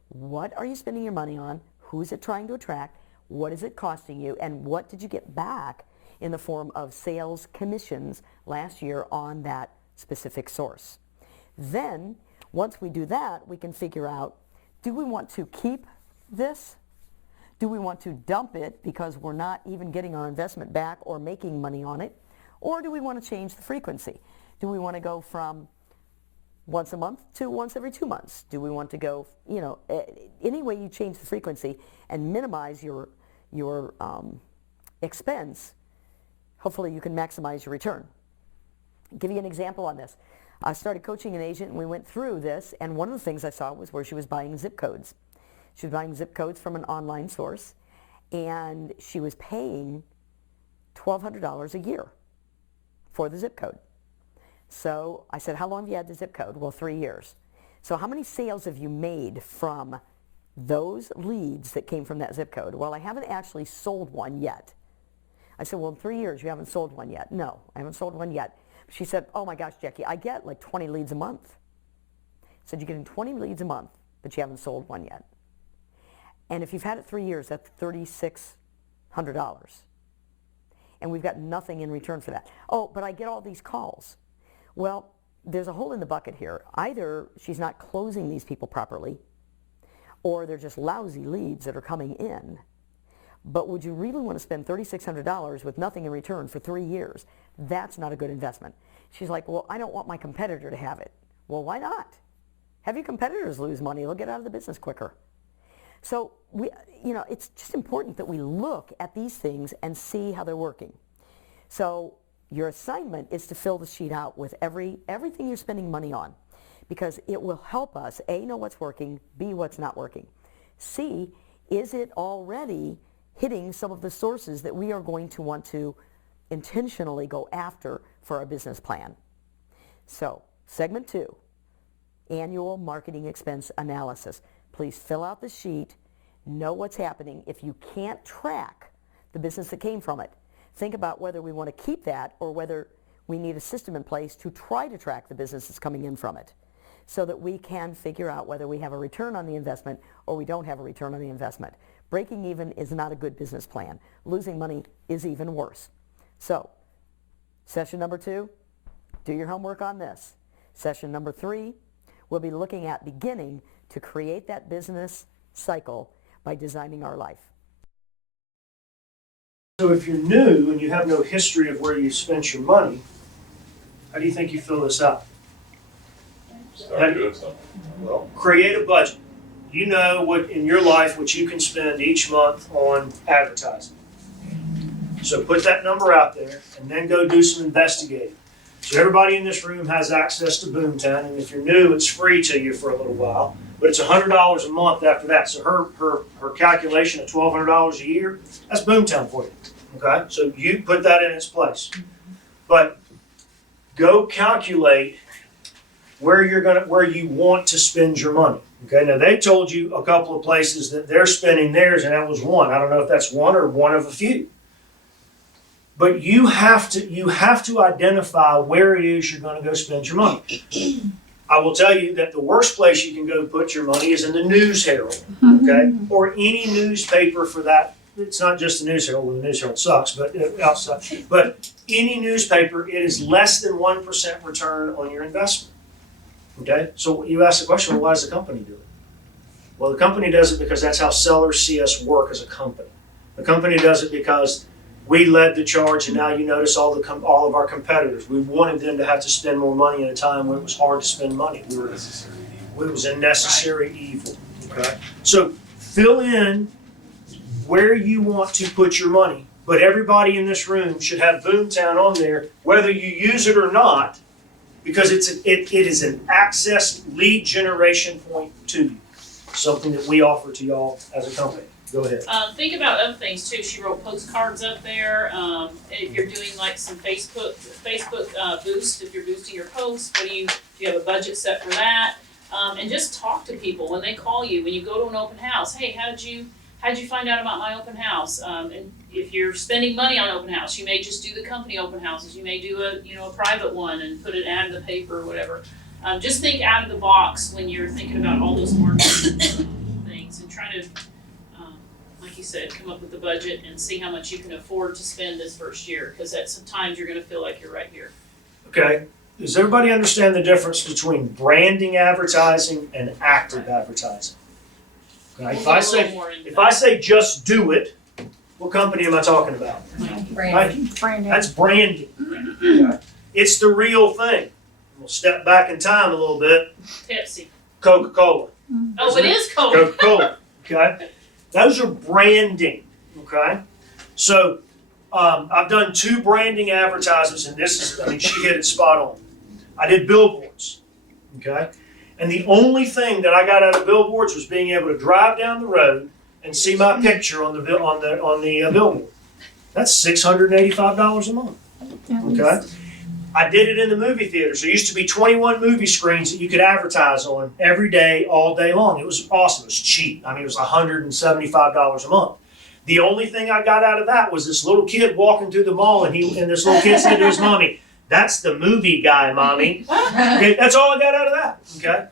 What are you spending your money on? Who's it trying to attract? What is it costing you? And what did you get back in the form of sales commissions last year on that specific source? Then, once we do that, we can figure out, do we want to keep this? Do we want to dump it because we're not even getting our investment back or making money on it? Or do we want to change the frequency? Do we want to go from once a month to once every 2 months? Do we want to go, any way you change the frequency and minimize your expense, hopefully you can maximize your return. I'll give you an example on this. I started coaching an agent and we went through this, and one of the things I saw was where she was buying zip codes. She was buying zip codes from an online source, and she was paying $1,200 a year for the zip code. So I said, how long have you had the zip code? Well, 3 years. So how many sales have you made from those leads that came from that zip code? Well, I haven't actually sold one yet. I said, well, in 3 years, you haven't sold one yet. No, I haven't sold one yet. She said, oh my gosh, Jackie, I get like 20 leads a month. I said, you're getting 20 leads a month, but you haven't sold one yet. And if you've had it 3 years, that's $3,600. And we've got nothing in return for that. Oh, but I get all these calls. Well, there's a hole in the bucket here. Either she's not closing these people properly, or they're just lousy leads that are coming in. But would you really want to spend $3,600 with nothing in return for 3 years? That's not a good investment. She's like, well, I don't want my competitor to have it. Well, why not? Have your competitors lose money. They'll get out of the business quicker. So it's just important that we look at these things and see how they're working. So your assignment is to fill the sheet out with everything you're spending money on, because it will help us, A, know what's working, B, what's not working. C, is it already hitting some of the sources that we are going to want to intentionally go after for our business plan. So, segment 2, annual marketing expense analysis. Please fill out the sheet, know what's happening. If you can't track the business that came from it, think about whether we want to keep that or whether we need a system in place to try to track the business that's coming in from it, so that we can figure out whether we have a return on the investment or we don't have a return on the investment. Breaking even is not a good business plan. Losing money is even worse. So, session number 2, do your homework on this. Session number 3, we'll be looking at beginning to create that business cycle by designing our life. So if you're new and you have no history of where you spent your money, how do you think you fill this out? Start doing something. Well, create a budget. You know what in your life what you can spend each month on advertising. So put that number out there and then go do some investigating. So everybody in this room has access to Boomtown, and if you're new, it's free to you for a little while, but it's $100 a month after that. So her calculation of $1,200 a year, that's Boomtown for you. Okay, so you put that in its place. But go calculate where you want to spend your money. Okay, now they told you a couple of places that they're spending theirs, and that was one. I don't know if that's one or one of a few. But you have to identify where it is you're going to go spend your money. I will tell you that the worst place you can go put your money is in the News Herald, okay, or any newspaper for that. It's not just the News Herald. Well, the News Herald sucks, but outside. But any newspaper, it is less than 1% return on your investment. Okay, so you ask the question, well, why does the company do it? Well, the company does it because that's how sellers see us work as a company. The company does it because we led the charge, and now you notice all of our competitors. We wanted them to have to spend more money at a time when it was hard to spend money. It was a necessary evil. Okay, so fill in where you want to put your money, but everybody in this room should have Boomtown on there, whether you use it or not, because it is an access lead generation point to you, something that we offer to y'all as a company. Go ahead. Think about other things too. She wrote postcards up there. If you're doing like some Facebook boost, if you're boosting your posts, do you have a budget set for that? And just talk to people when they call you, when you go to an open house. Hey, how did you find out about my open house? And if you're spending money on open house, you may just do the company open houses. You may do a private one and put an ad in the paper or whatever. Just think out of the box when you're thinking about all those marketing things, and try to, like you said, come up with a budget and see how much you can afford to spend this first year, because at some times you're going to feel like you're right here. Okay. Does everybody understand the difference between branding advertising and active advertising? Okay. If I say just do it, what company am I talking about? Branding. That's branding. Okay. It's the real thing. We'll step back in time a little bit. Pepsi. Coca-Cola. Oh, it is Coke. Coca-Cola. Okay. Those are branding. Okay. So I've done 2 branding advertisements, and she hit it spot on. I did billboards. Okay. And the only thing that I got out of billboards was being able to drive down the road and see my picture on the billboard. That's $685 a month. Okay. I did it in the movie theaters. There used to be 21 movie screens that you could advertise on every day, all day long. It was awesome. It was cheap. I mean, it was $175 a month. The only thing I got out of that was this little kid walking through the mall, and this little kid said to his mommy, "That's the movie guy, Mommy." Okay, that's all I got out of that. Okay,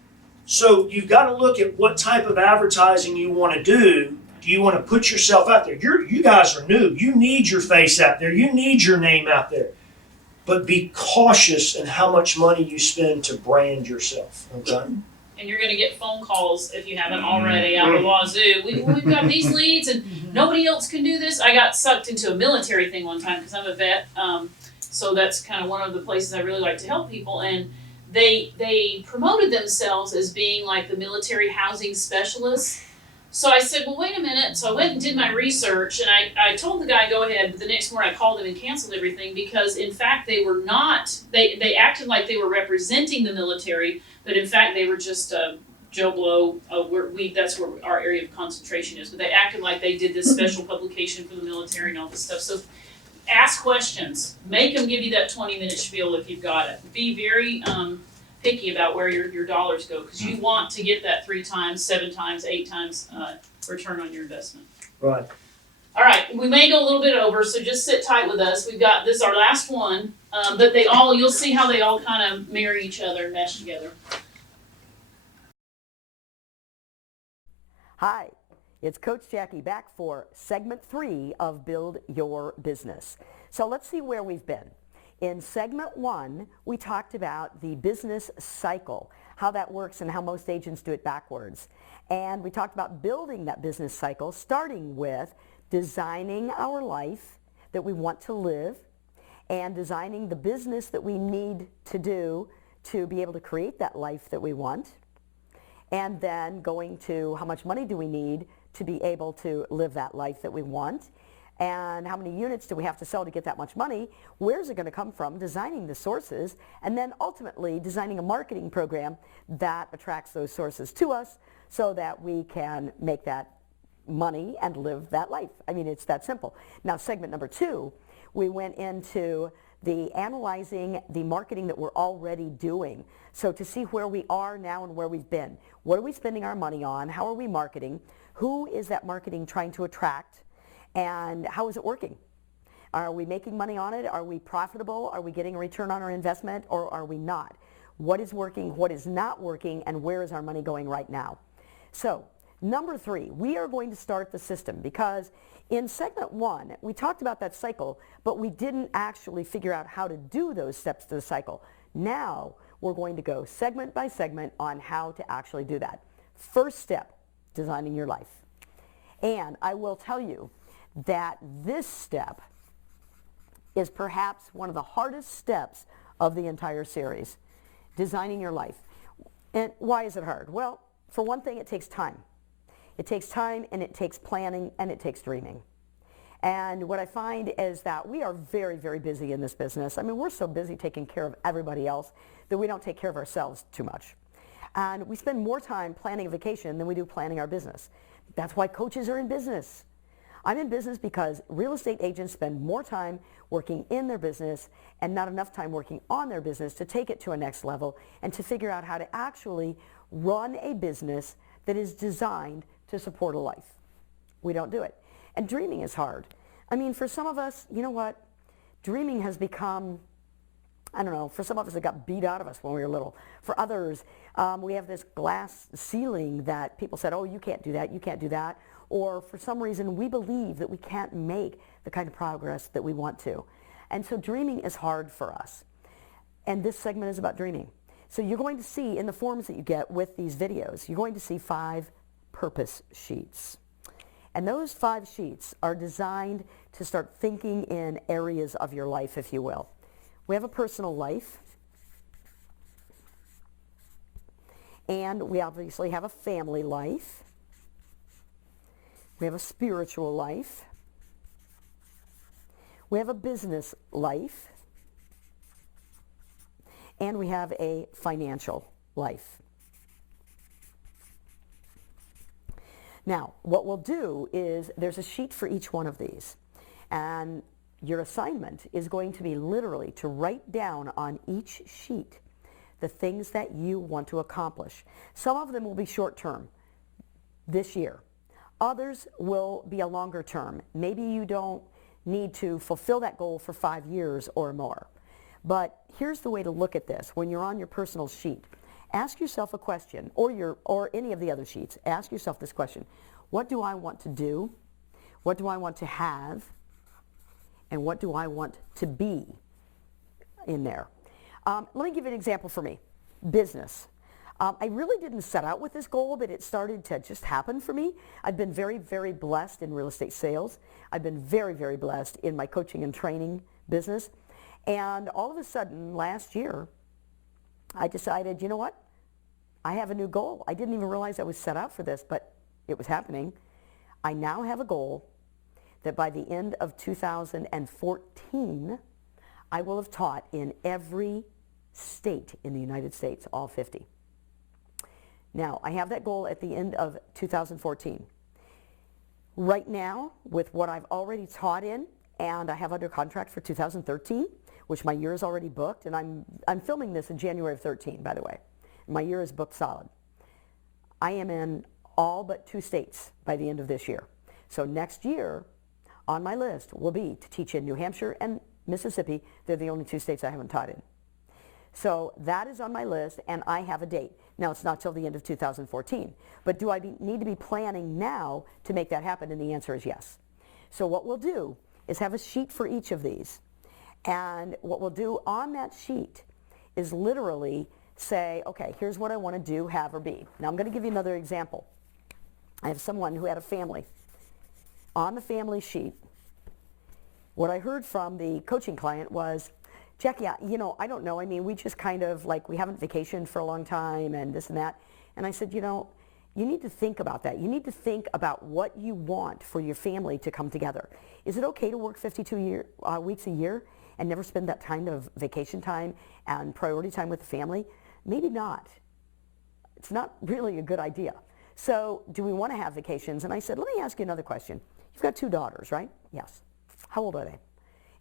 so you've got to look at what type of advertising you want to do. Do you want to put yourself out there? You guys are new. You need your face out there. You need your name out there. But be cautious in how much money you spend to brand yourself. Okay. and you're gonna get phone calls if you haven't already out the wazoo. We've got these leads and nobody else can do this. I got sucked into a military thing one time because I'm a vet. So that's kind of one of the places I really like to help people. And they promoted themselves as being like the military housing specialist. So I said, well, wait a minute. So I went and did my research, and I told the guy, go ahead. But the next morning I called him and canceled everything because, in fact, they were not, they acted like they were representing the military, but in fact, they were just Joe Blow. That's where our area of concentration is. But they acted like they did this special publication for the military and all this stuff. So ask questions. Make them give you that 20-minute spiel if you've got it. Be very picky about where your dollars go because you want to get that 3 times, 7 times, 8 times return on your investment. Right. All right, we may go a little bit over, so just sit tight with us. We've got this is our last one, but you'll see how they all kind of marry each other and mesh together. Hi, it's Coach Jackie back for segment 3 of Build Your Business. So let's see where we've been. In segment 1, we talked about the business cycle, how that works and how most agents do it backwards. And we talked about building that business cycle, starting with designing our life that we want to live and designing the business that we need to do to be able to create that life that we want. And then going to how much money do we need to be able to live that life that we want. And how many units do we have to sell to get that much money? Where's it going to come from? Designing the sources, and then ultimately designing a marketing program that attracts those sources to us so that we can make that money and live that life. I mean, it's that simple. Now, segment number 2, we went into the analyzing the marketing that we're already doing. So to see where we are now and where we've been. What are we spending our money on? How are we marketing? Who is that marketing trying to attract? And how is it working? Are we making money on it? Are we profitable? Are we getting a return on our investment, or are we not? What is working? What is not working? And where is our money going right now? So, number 3, we are going to start the system because in segment 1, we talked about that cycle, but we didn't actually figure out how to do those steps to the cycle. Now, we're going to go segment by segment on how to actually do that. First step, designing your life. And I will tell you that this step is perhaps one of the hardest steps of the entire series, designing your life. And why is it hard? Well, for one thing, it takes time. It takes time, and it takes planning, and it takes dreaming. And what I find is that we are very, very busy in this business. I mean, we're so busy taking care of everybody else that we don't take care of ourselves too much. And we spend more time planning a vacation than we do planning our business. That's why coaches are in business. I'm in business because real estate agents spend more time working in their business and not enough time working on their business to take it to a next level and to figure out how to actually run a business that is designed to support a life. We don't do it. And dreaming is hard. I mean, for some of us, you know what? Dreaming has become, I don't know, for some of us it got beat out of us when we were little. For others, we have this glass ceiling that people said, oh, you can't do that, you can't do that. Or for some reason, we believe that we can't make the kind of progress that we want to. And so dreaming is hard for us. And this segment is about dreaming. So you're going to see in the forms that you get with these videos, you're going to see 5 purpose sheets. And those 5 sheets are designed to start thinking in areas of your life, if you will. We have a personal life. And we obviously have a family life. We have a spiritual life. We have a business life. And we have a financial life. Now, what we'll do is there's a sheet for each one of these. And your assignment is going to be literally to write down on each sheet the things that you want to accomplish. Some of them will be short term, this year. Others will be a longer term. Maybe you don't need to fulfill that goal for 5 years or more. But here's the way to look at this. When you're on your personal sheet, ask yourself a question, or any of the other sheets. Ask yourself this question. What do I want to do? What do I want to have? And what do I want to be in there? Let me give you an example for me. Business. I really didn't set out with this goal, but it started to just happen for me. I've been very, very blessed in real estate sales. I've been very, very blessed in my coaching and training business. And all of a sudden, last year, I decided, you know what? I have a new goal. I didn't even realize I was set out for this, but it was happening. I now have a goal that by the end of 2014, I will have taught in every state in the United States, all 50. Now, I have that goal at the end of 2014. Right now, with what I've already taught in, and I have under contract for 2013, which my year is already booked, and I'm filming this in January of 13, by the way. My year is booked solid. I am in all but 2 states by the end of this year. So next year, on my list will be to teach in New Hampshire and Mississippi. They're the only 2 states I haven't taught in. So that is on my list, and I have a date. Now, it's not till the end of 2014. But do I need to be planning now to make that happen? And the answer is yes. So what we'll do is have a sheet for each of these. And what we'll do on that sheet is literally say, okay, here's what I want to do, have, or be. Now, I'm going to give you another example. I have someone who had a family. On the family sheet, what I heard from the coaching client was, Jackie, you know, I don't know. I mean, we just kind of like, we haven't vacationed for a long time and this and that. And I said, you know, you need to think about that. You need to think about what you want for your family to come together. Is it okay to work 52 weeks a year and never spend that kind of vacation time and priority time with the family? Maybe not. It's not really a good idea. So do we want to have vacations? And I said, let me ask you another question. You've got 2 daughters, right? Yes. How old are they?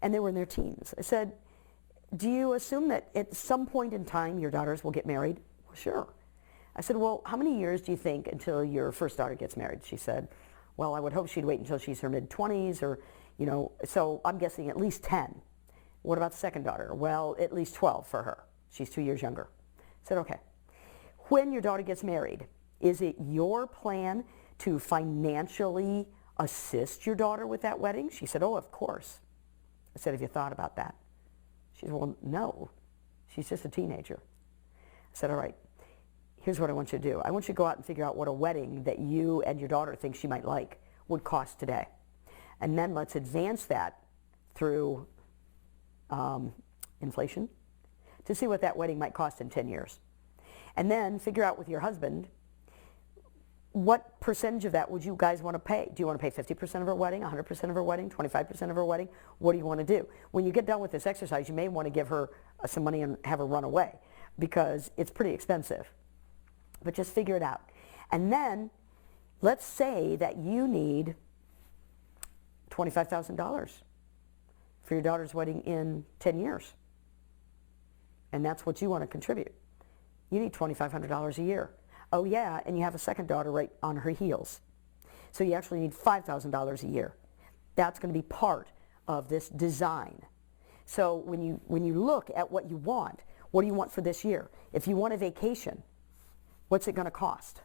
And they were in their teens. I said, do you assume that at some point in time your daughters will get married? Well, sure. I said, well, how many years do you think until your first daughter gets married? She said, well, I would hope she'd wait until she's her mid-20s or, you know, so I'm guessing at least 10. What about the second daughter? Well, at least 12 for her. She's 2 years younger. I said, okay. When your daughter gets married, is it your plan to financially assist your daughter with that wedding? She said, oh, of course. I said, have you thought about that? She said, well, no. She's just a teenager. I said, all right, here's what I want you to do. I want you to go out and figure out what a wedding that you and your daughter think she might like would cost today. And then let's advance that through inflation to see what that wedding might cost in 10 years. And then figure out with your husband, what percentage of that would you guys want to pay? Do you want to pay 50% of her wedding, 100% of her wedding, 25% of her wedding? What do you want to do? When you get done with this exercise, you may want to give her some money and have her run away because it's pretty expensive. But just figure it out. And then let's say that you need $25,000 for your daughter's wedding in 10 years. And that's what you want to contribute. You need $2,500 a year. Oh yeah, and you have a second daughter right on her heels. So you actually need $5,000 a year. That's going to be part of this design. So when you look at what you want, what do you want for this year? If you want a vacation, what's it going to cost?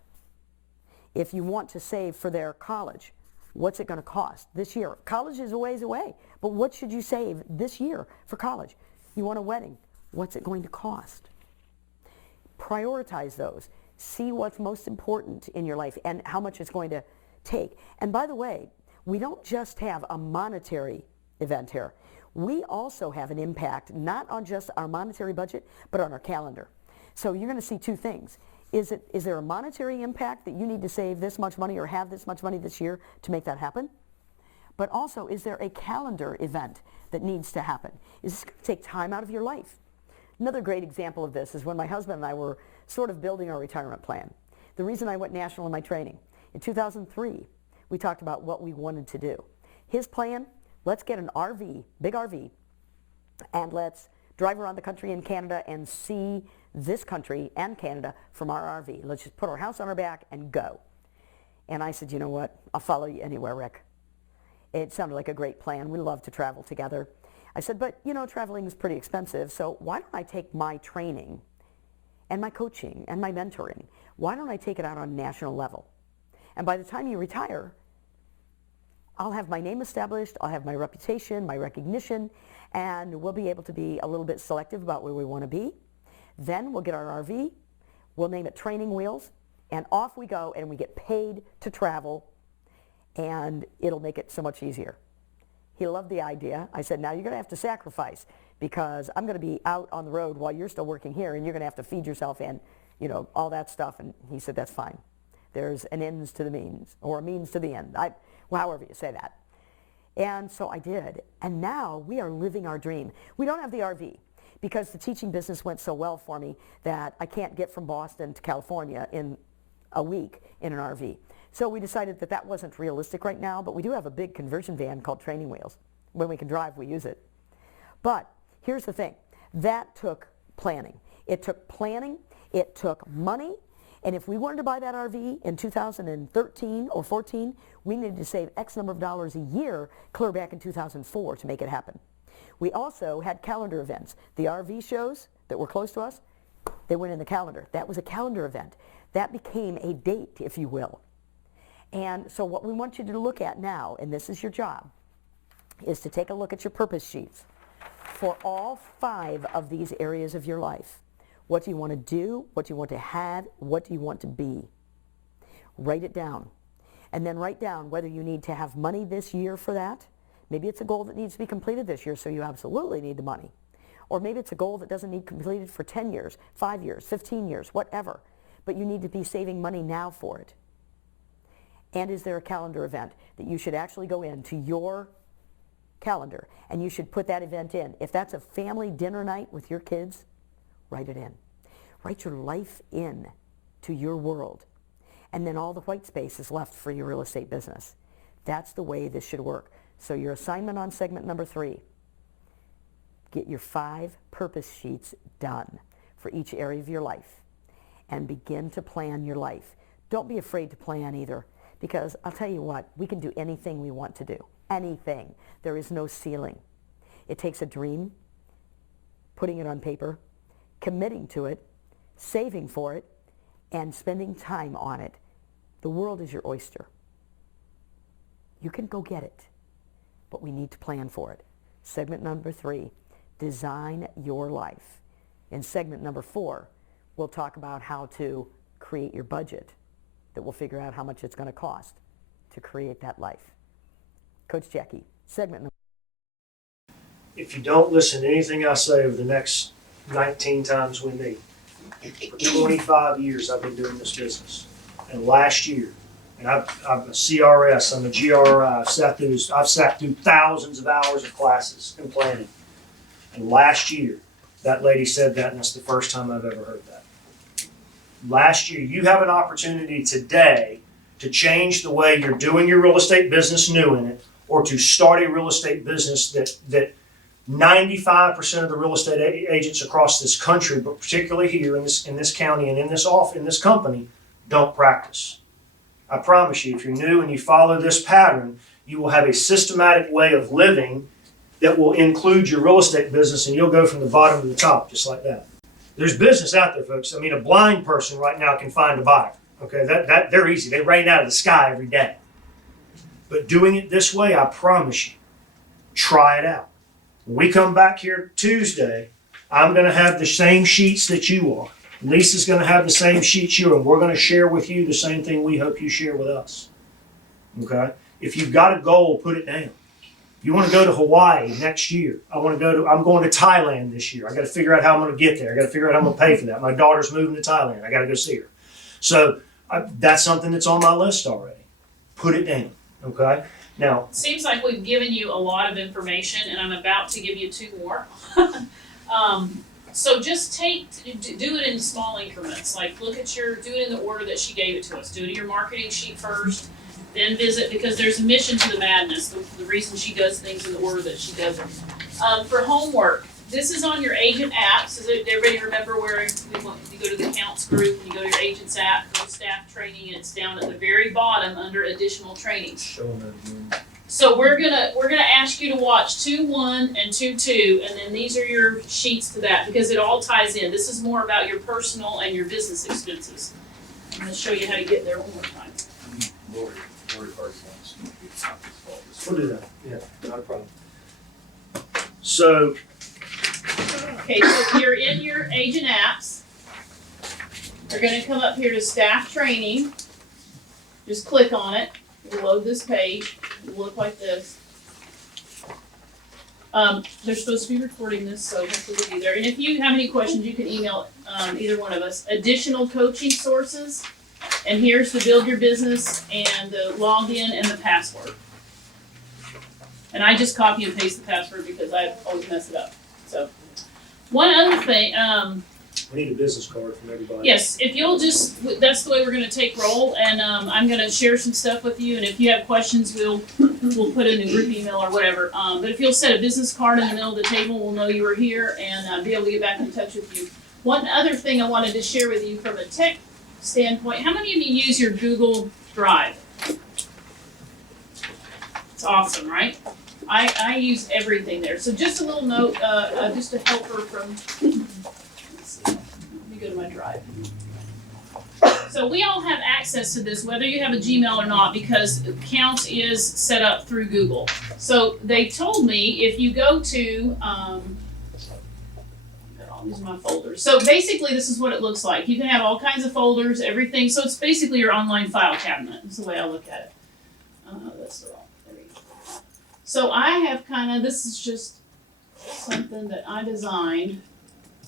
If you want to save for their college, what's it going to cost this year? College is a ways away, but what should you save this year for college? You want a wedding, what's it going to cost? Prioritize those. See what's most important in your life and how much it's going to take. And by the way, we don't just have a monetary event here. We also have an impact not on just our monetary budget, but on our calendar. So you're going to see 2 things. Is there a monetary impact that you need to save this much money or have this much money this year to make that happen? But also, is there a calendar event that needs to happen? Is this going to take time out of your life? Another great example of this is when my husband and I were sort of building our retirement plan. The reason I went national in my training. In 2003, we talked about what we wanted to do. His plan, let's get an RV, big RV, and let's drive around the country in Canada and see this country and Canada from our RV. Let's just put our house on our back and go. And I said, you know what? I'll follow you anywhere, Rick. It sounded like a great plan. We love to travel together. I said, but you know, traveling is pretty expensive, so why don't I take my training and my coaching and my mentoring, why don't I take it out on a national level? And by the time you retire, I'll have my name established, I'll have my reputation, my recognition, and we'll be able to be a little bit selective about where we want to be. Then we'll get our RV, We'll name it Training Wheels, and off we go, and we get paid to travel, and it'll make it so much easier. He loved the idea. I said, now you're going to have to sacrifice, because I'm going to be out on the road while you're still working here, and you're going to have to feed yourself and, you know, all that stuff. And he said, that's fine. There's an ends to the means, or a means to the end, however you say that. And so I did, and now we are living our dream. We don't have the RV, because the teaching business went so well for me that I can't get from Boston to California in a week in an RV. So we decided that that wasn't realistic right now, but we do have a big conversion van called Training Wheels. When we can drive, we use it. But here's the thing, that took planning. It took planning, it took money, and if we wanted to buy that RV in 2013 or 14, we needed to save X number of dollars a year clear back in 2004 to make it happen. We also had calendar events. The RV shows that were close to us, they went in the calendar. That was a calendar event. That became a date, if you will. And so what we want you to look at now, and this is your job, is to take a look at your purpose sheets for all 5 of these areas of your life. What do you want to do? What do you want to have? What do you want to be? Write it down. And then write down whether you need to have money this year for that. Maybe it's a goal that needs to be completed this year, so you absolutely need the money. Or maybe it's a goal that doesn't need completed for 10 years, 5 years, 15 years, whatever. But you need to be saving money now for it. And is there a calendar event that you should actually go into your calendar and you should put that event in? If that's a family dinner night with your kids, write it in. Write your life in to your world. And then all the white space is left for your real estate business. That's the way this should work. So your assignment on segment number 3, get your 5 purpose sheets done for each area of your life and begin to plan your life. Don't be afraid to plan either, because I'll tell you what, we can do anything we want to do. Anything. There is no ceiling. It takes a dream, putting it on paper, committing to it, saving for it, and spending time on it. The world is your oyster. You can go get it, but we need to plan for it. Segment number 3, design your life. In segment number 4, we'll talk about how to create your budget that will figure out how much it's going to cost to create that life. Coach Jackie, segment number. If you don't listen to anything I say over the next 19 times we meet, for 25 years I've been doing this business. And last year, and I'm a CRS, I'm a GRI, I've sat through thousands of hours of classes in planning. And last year, that lady said that, and that's the first time I've ever heard that. Last year, you have an opportunity today to change the way you're doing your real estate business new in it, or to start a real estate business that 95% of the real estate agents across this country, but particularly here in this county and in this company, don't practice. I promise you, if you're new and you follow this pattern, you will have a systematic way of living that will include your real estate business, and you'll go from the bottom to the top, just like that. There's business out there, folks. I mean, a blind person right now can find a buyer. Okay, that they're easy. They rain out of the sky every day. But doing it this way, I promise you, try it out. When we come back here Tuesday, I'm going to have the same sheets that you are. Lisa's going to have the same sheets you are, and we're going to share with you the same thing we hope you share with us. Okay? If you've got a goal, put it down. If you want to go to Hawaii next year, I'm going to Thailand this year. I got to figure out how I'm going to get there. I got to figure out how I'm going to pay for that. My daughter's moving to Thailand. I got to go see her. So that's something that's on my list already. Put it down. Okay? Now, Seems like we've given you a lot of information, and I'm about to give you 2 more. So just do it in small increments. Like do it in the order that she gave it to us. Do it in your marketing sheet first, then visit, because there's a mission to the madness, the reason she does things in the order that she does them. For homework, this is on your agent apps. Does everybody remember where you go to the accounts group and you go to your agent's app, go to staff training, and it's down at the very bottom under additional trainings. So we're gonna ask you to watch 2.1 and 2.2, and then these are your sheets to that, because it all ties in. This is more about your personal and your business expenses. I'm gonna show you how to get there one more time. we'll do that. Yeah, not a problem. So, Okay, so you're in your agent apps. You're gonna come up here to staff training. Just click on it. It'll load this page. It'll look like this. They're supposed to be recording this, so hopefully we'll be there. And if you have any questions, you can email either one of us. Additional coaching sources. And here's the build your business and the login and the password. And I just copy and paste the password because I always mess it up. So, one other thing, We need a business card from everybody. yes, if you'll just, that's the way we're gonna take roll, and I'm gonna share some stuff with you, and if you have questions, we'll put it in a group email or whatever. But if you'll set a business card in the middle of the table, we'll know you were here and be able to get back in touch with you. One other thing I wanted to share with you from a tech standpoint, how many of you use your Google Drive? It's awesome, right? I use everything there. So just a little note, just a helper from, let's see, let me go to my drive. So we all have access to this, whether you have a Gmail or not, because Counts is set up through Google. So they told me if you go to, these are my folders. So basically this is what it looks like. You can have all kinds of folders, everything. So it's basically your online file cabinet. That's the way I look at it. That's the wrong. There we go. So I have this is just something that I designed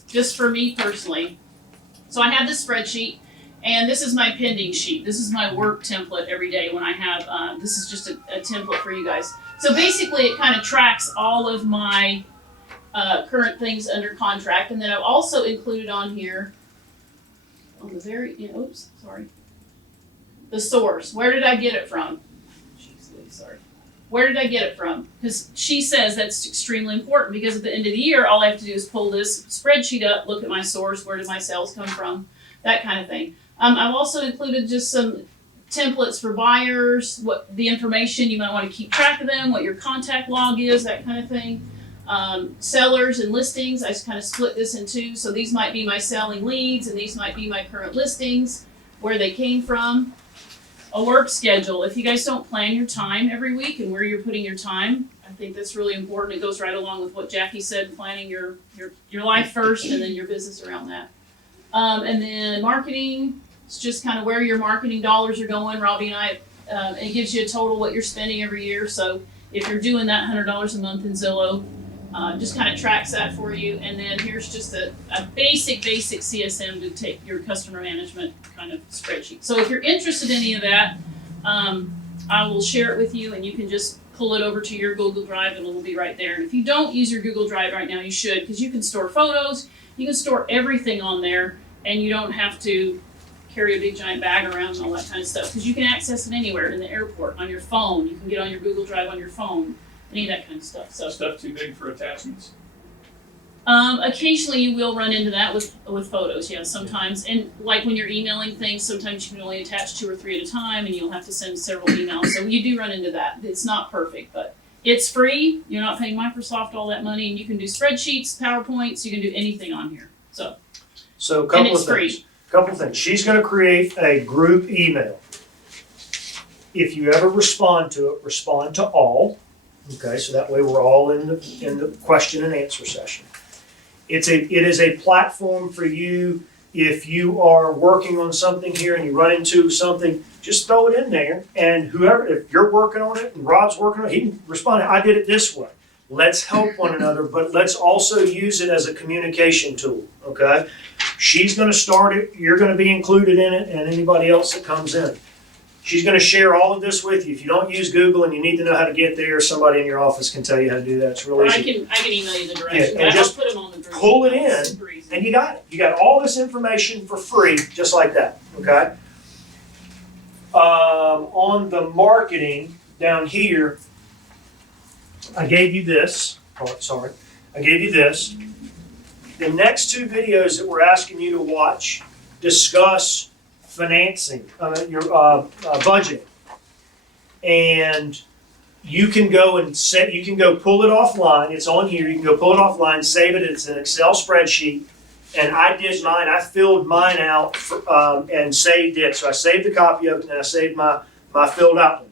just for me personally. So I have this spreadsheet, and this is my pending sheet. This is my work template every day when I have, this is just a template for you guys. So basically it kind of tracks all of my current things under contract, and then I've also included on here, on the very, oops, sorry, the source. Where did I get it from? Jeez, sorry. Where did I get it from? Because she says that's extremely important, because at the end of the year, all I have to do is pull this spreadsheet up, look at my source, where did my sales come from, that kind of thing. I've also included just some templates for buyers, what the information you might want to keep track of them, what your contact log is, that kind of thing. Sellers and listings, I just kind of split this in two. So these might be my selling leads, and these might be my current listings, where they came from. A work schedule. If you guys don't plan your time every week and where you're putting your time, I think that's really important. It goes right along with what Jackie said, planning your life first and then your business around that. And then marketing, it's just kind of where your marketing dollars are going. Robbie and I, it gives you a total what you're spending every year. So if you're doing that $100 a month in Zillow, just kind of tracks that for you. And then here's just a basic CSM to take your customer management kind of spreadsheet. So if you're interested in any of that, I will share it with you, and you can just pull it over to your Google Drive and it'll be right there. And if you don't use your Google Drive right now, you should, because you can store photos, you can store everything on there, and you don't have to carry a big giant bag around and all that kind of stuff, because you can access it anywhere, in the airport, on your phone. You can get on your Google Drive on your phone. Any of that kind of stuff. So Stuff too big for attachments. occasionally you will run into that with photos, yeah, sometimes. And like when you're emailing things, sometimes you can only attach 2 or 3 at a time, and you'll have to send several emails. So you do run into that. It's not perfect, but it's free. You're not paying Microsoft all that money, and you can do spreadsheets, PowerPoints, you can do anything on here. So a couple and it's of things. free. Couple of things. She's going to create a group email. If you ever respond to it, respond to all. Okay, so that way we're all in the question and answer session. It is a platform for you. If you are working on something here and you run into something, just throw it in there, and if you're working on it and Rob's working on it, he can respond. I did it this way. Let's help one another, but let's also use it as a communication tool. Okay, she's going to start it. You're going to be included in it, and anybody else that comes in. She's going to share all of this with you. If you don't use Google and you need to know how to get there, somebody in your office can tell you how to do that. It's real easy. I can email you the directions. Yeah, and just I'll put them on the group. pull it in, and you got it. You got all this information for free, just like that. Okay. On the marketing down here, I gave you this. Oh, sorry, I gave you this. The next 2 videos that we're asking you to watch discuss financing, your budgeting, and you can go pull it offline. It's on here. You can go pull it offline, save it. It's an Excel spreadsheet, and I did mine. I filled mine out and saved it. So I saved the copy of it, and I saved my filled out one.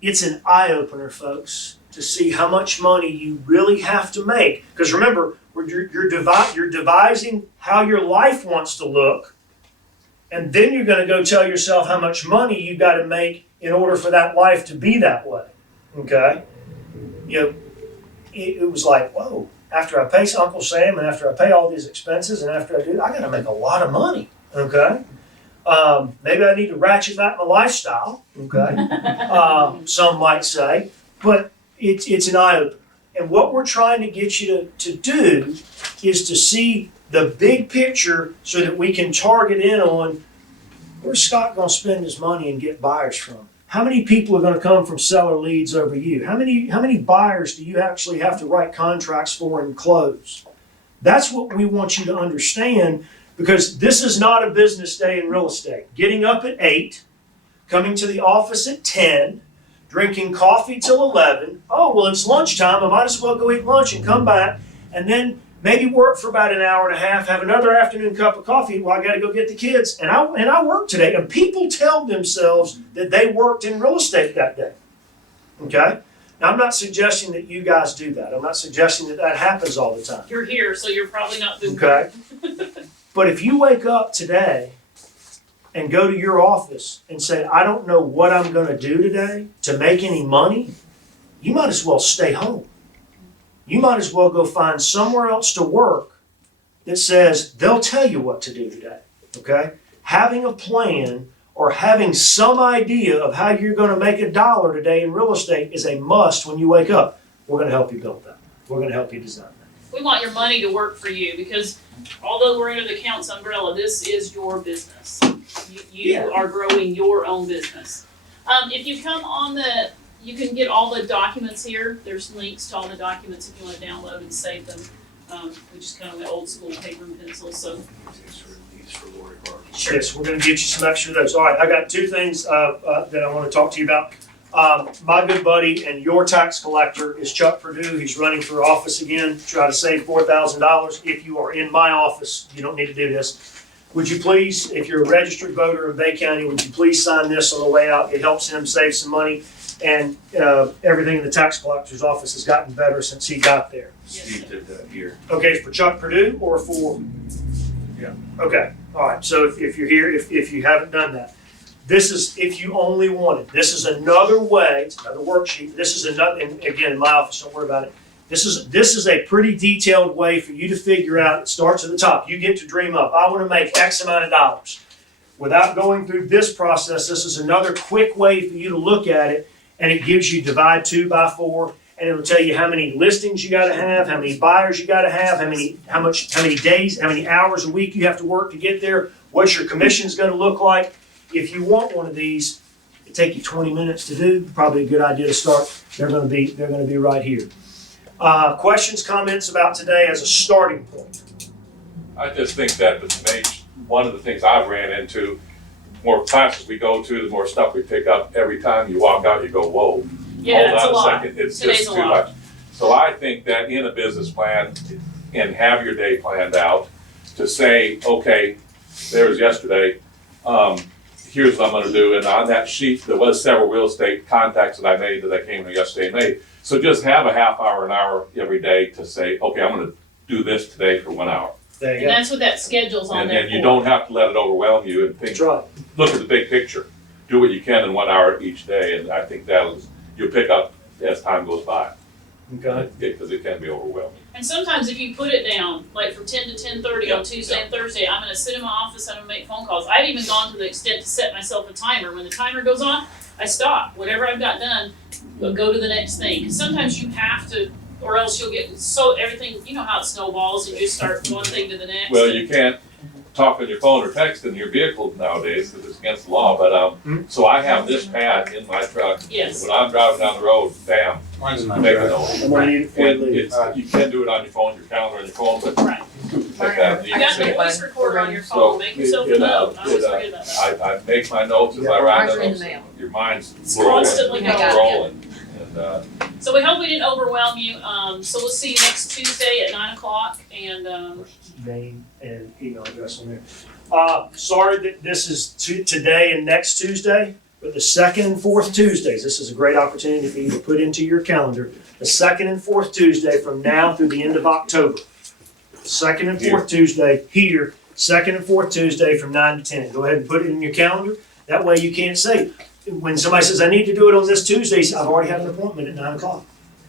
It's an eye opener, folks, to see how much money you really have to make. Because remember, you're devising how your life wants to look. And then you're gonna go tell yourself how much money you gotta make in order for that life to be that way, okay? You know, it was like, whoa, after I pay Uncle Sam and after I pay all these expenses and after I do, I gotta make a lot of money, okay? Maybe I need to ratchet back my lifestyle, okay? Some might say, but it's an eye-opener. And what we're trying to get you to do is to see the big picture so that we can target in on where's Scott gonna spend his money and get buyers from? How many people are gonna come from seller leads over you? How many buyers do you actually have to write contracts for and close? That's what we want you to understand, because this is not a business day in real estate. Getting up at 8, coming to the office at 10, drinking coffee till 11. Oh, well, it's lunchtime. I might as well go eat lunch and come back, and then maybe work for about an hour and a half, have another afternoon cup of coffee. Well, I got to go get the kids, and I work today. And people tell themselves that they worked in real estate that day. Okay? Now, I'm not suggesting that you guys do that. I'm not suggesting that that happens all the time. You're here, so you're probably not doing Okay? But if you wake up today and go to your office and say, I don't know what I'm going to do today to make any money, you might as well stay home. You might as well go find somewhere else to work that says they'll tell you what to do today, okay? Having a plan or having some idea of how you're going to make $1 today in real estate is a must when you wake up. We're going to help you build that. We're going to help you design that. We want your money to work for you, because although we're under the Counts umbrella, this is your business. You are growing your own business. If you come on you can get all the documents here. There's links to all the documents if you want to download and save them. We just kind of went old school paper and pencil, so. Yes, we're going to get you some extra of those. All right, I got 2 things that I want to talk to you about. My good buddy and your tax collector is Chuck Perdue. He's running for office again, try to save $4,000. If you are in my office, you don't need to do this. Would you please, if you're a registered voter in Bay County, would you please sign this on the way out? It helps him save some money. And everything in the tax collector's office has gotten better since he got there. Steve did that here. Okay, for Chuck Perdue or for? Yeah. Okay, all right, so if you're here, if you haven't done that, this is, if you only wanted, this is another way, it's another worksheet, this is another, and again, in my office, don't worry about it. This is a pretty detailed way for you to figure out, it starts at the top, you get to dream up, I want to make X amount of dollars. Without going through this process, this is another quick way for you to look at it, and it gives you divide 2 by 4, and it'll tell you how many listings you got to have, how many buyers you got to have, how many days, how many hours a week you have to work to get there, what your commission's going to look like. If you want one of these, it take you 20 minutes to do. Probably a good idea to start. They're going to be right here. Questions, comments about today as a starting point? I just think that one of the things I've ran into, the more classes we go to, the more stuff we pick up. Every time you walk out, you go, whoa. Yeah, hold it's on a lot. Second. It's Today's just a too lot. much. So I think that in a business plan and have your day planned out to say, okay, there was yesterday, here's what I'm gonna do. And on that sheet, there was several real estate contacts that I made that I came here yesterday and made. So just have a half hour, an hour every day to say, okay, I'm gonna do this today for 1 hour. There you And go. that's what that schedule's on And there then you for. don't have to let it overwhelm you and think, That's right. look at the big picture. Do what you can in 1 hour each day, and I think you'll pick up as time goes by. Okay. Because it can be overwhelming. And sometimes if you put it down, like from 10 to 10:30 Yeah, on Tuesday and Thursday, I'm gonna sit in my office, I'm gonna make phone calls. I've even gone to the extent to set myself a timer. When the timer goes on, I stop. Whatever I've got done, go to the next thing. 'Cause sometimes you have to, or else you'll get everything, you know how it snowballs and you just start one thing to the next. Well, you can't talk on your phone or text in your vehicle nowadays because it's against the law, but, so I have this pad in my truck. Yes. When I'm driving down the road, bam, Mine's in my make a truck. note. I'm gonna need it before you And leave. you can do it on your phone, your calendar on your phone, but Right. take that in You got the the voice recorder on your So, phone, make yourself a it, note. I always forget about that. I make my notes as I write Ours are in them. the mail. Your mind's It's rolling. constantly I got it. Rolling. And, So we hope we didn't overwhelm you. So we'll see you next Tuesday at 9 o'clock and, Name and email address on there. Sorry that this is today and next Tuesday, but the 2nd and 4th Tuesdays, this is a great opportunity for you to put into your calendar. The 2nd and 4th Tuesday from now through the end of October. The 2nd and 4th Tuesday here second and fourth Tuesday from 9 to 10. Go ahead and put it in your calendar. That way you can't say, when somebody says, I need to do it on this Tuesday, I've already had an appointment at 9 o'clock.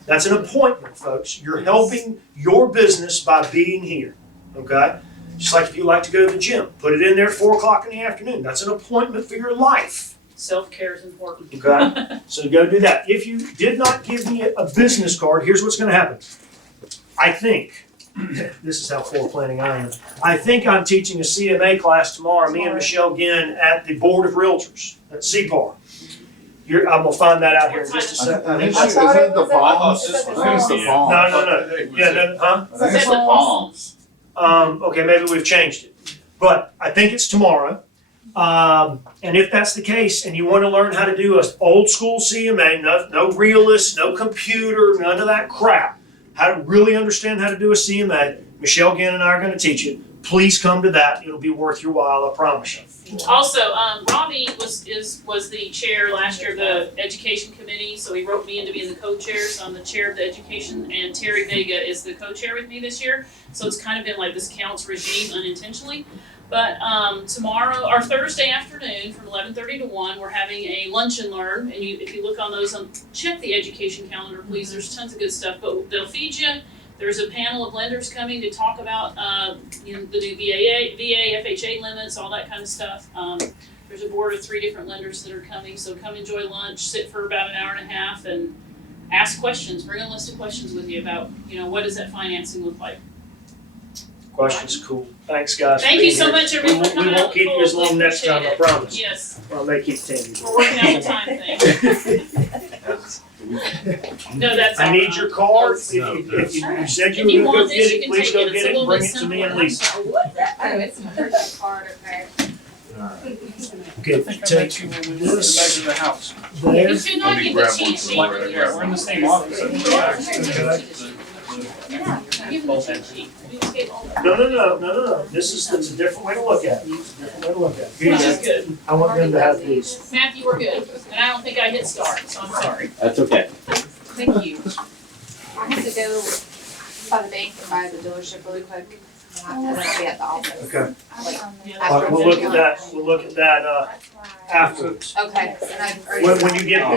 That's an appointment, folks. You're helping your business by being here, okay? Just like if you like to go to the gym, put it in there at 4 o'clock in the afternoon. That's an appointment for your life, Self-care is important. okay? So go do that. If you did not give me a business card, here's what's gonna happen. I think, this is how full planning I am. I think I'm teaching a CMA class tomorrow, me and Michelle Ginn at the Board of Realtors at CPAR. I'm gonna find that out here in just a second. I think No, it's the Palms. It's at the I think it's the Palms. no. Yeah, no, huh? I think it's the Palms. Okay, maybe we've changed it. But I think it's tomorrow. And if that's the case, and you want to learn how to do an old school CMA, no realist, no computer, none of that crap, how to really understand how to do a CMA, Michelle Ginn and I are going to teach it. Please come to that. It'll be worth your while, I promise you. Also, Robbie was the chair last year of the education committee, so he wrote me in to be the co-chair, so I'm the chair of the education, and Terry Vega is the co-chair with me this year. So it's kind of been like this counts regime unintentionally. But tomorrow, or Thursday afternoon from 11:30 to 1, we're having a lunch and learn. And if you look on those, check the education calendar, please. There's tons of good stuff, but they'll feed you. There's a panel of lenders coming to talk about the new VA, FHA limits, all that kind of stuff. There's a board of 3 different lenders that are coming, so come enjoy lunch, sit for about an hour and a half, and ask questions. Bring a list of questions with you about, what does that financing look like? Questions, cool. Thanks, guys. for Thank you being so here. much, everyone, for coming We out. won't keep you as long next time, I Appreciate it. promise. Yes, Well, they keep telling you. we're working out the time thing. No, that's all I need right. your card. If you said If you you were gonna want go this, get you it, can please take go it. It's get a it and little bring bit it to me and simpler. Lisa. Oh, it's my birthday card, okay. Okay, take this Measure the house. there. You should not Let me get the grab cheat one sheet. from over there. Yeah, we're in the same office. Give them the cheat sheet. We just gave all that. No. This is a different way to look at it. It's a different way to look at it. Here you Which is go. good. I want them to have these. Matthew, we're good. And I don't think I hit start, so I'm sorry. That's okay. Thank you. I have to go by the bank and buy the dealership really quick. And then I'll be at the office. Okay. Yeah. All right, we'll look at that afterwards. Okay, and I've already. When you get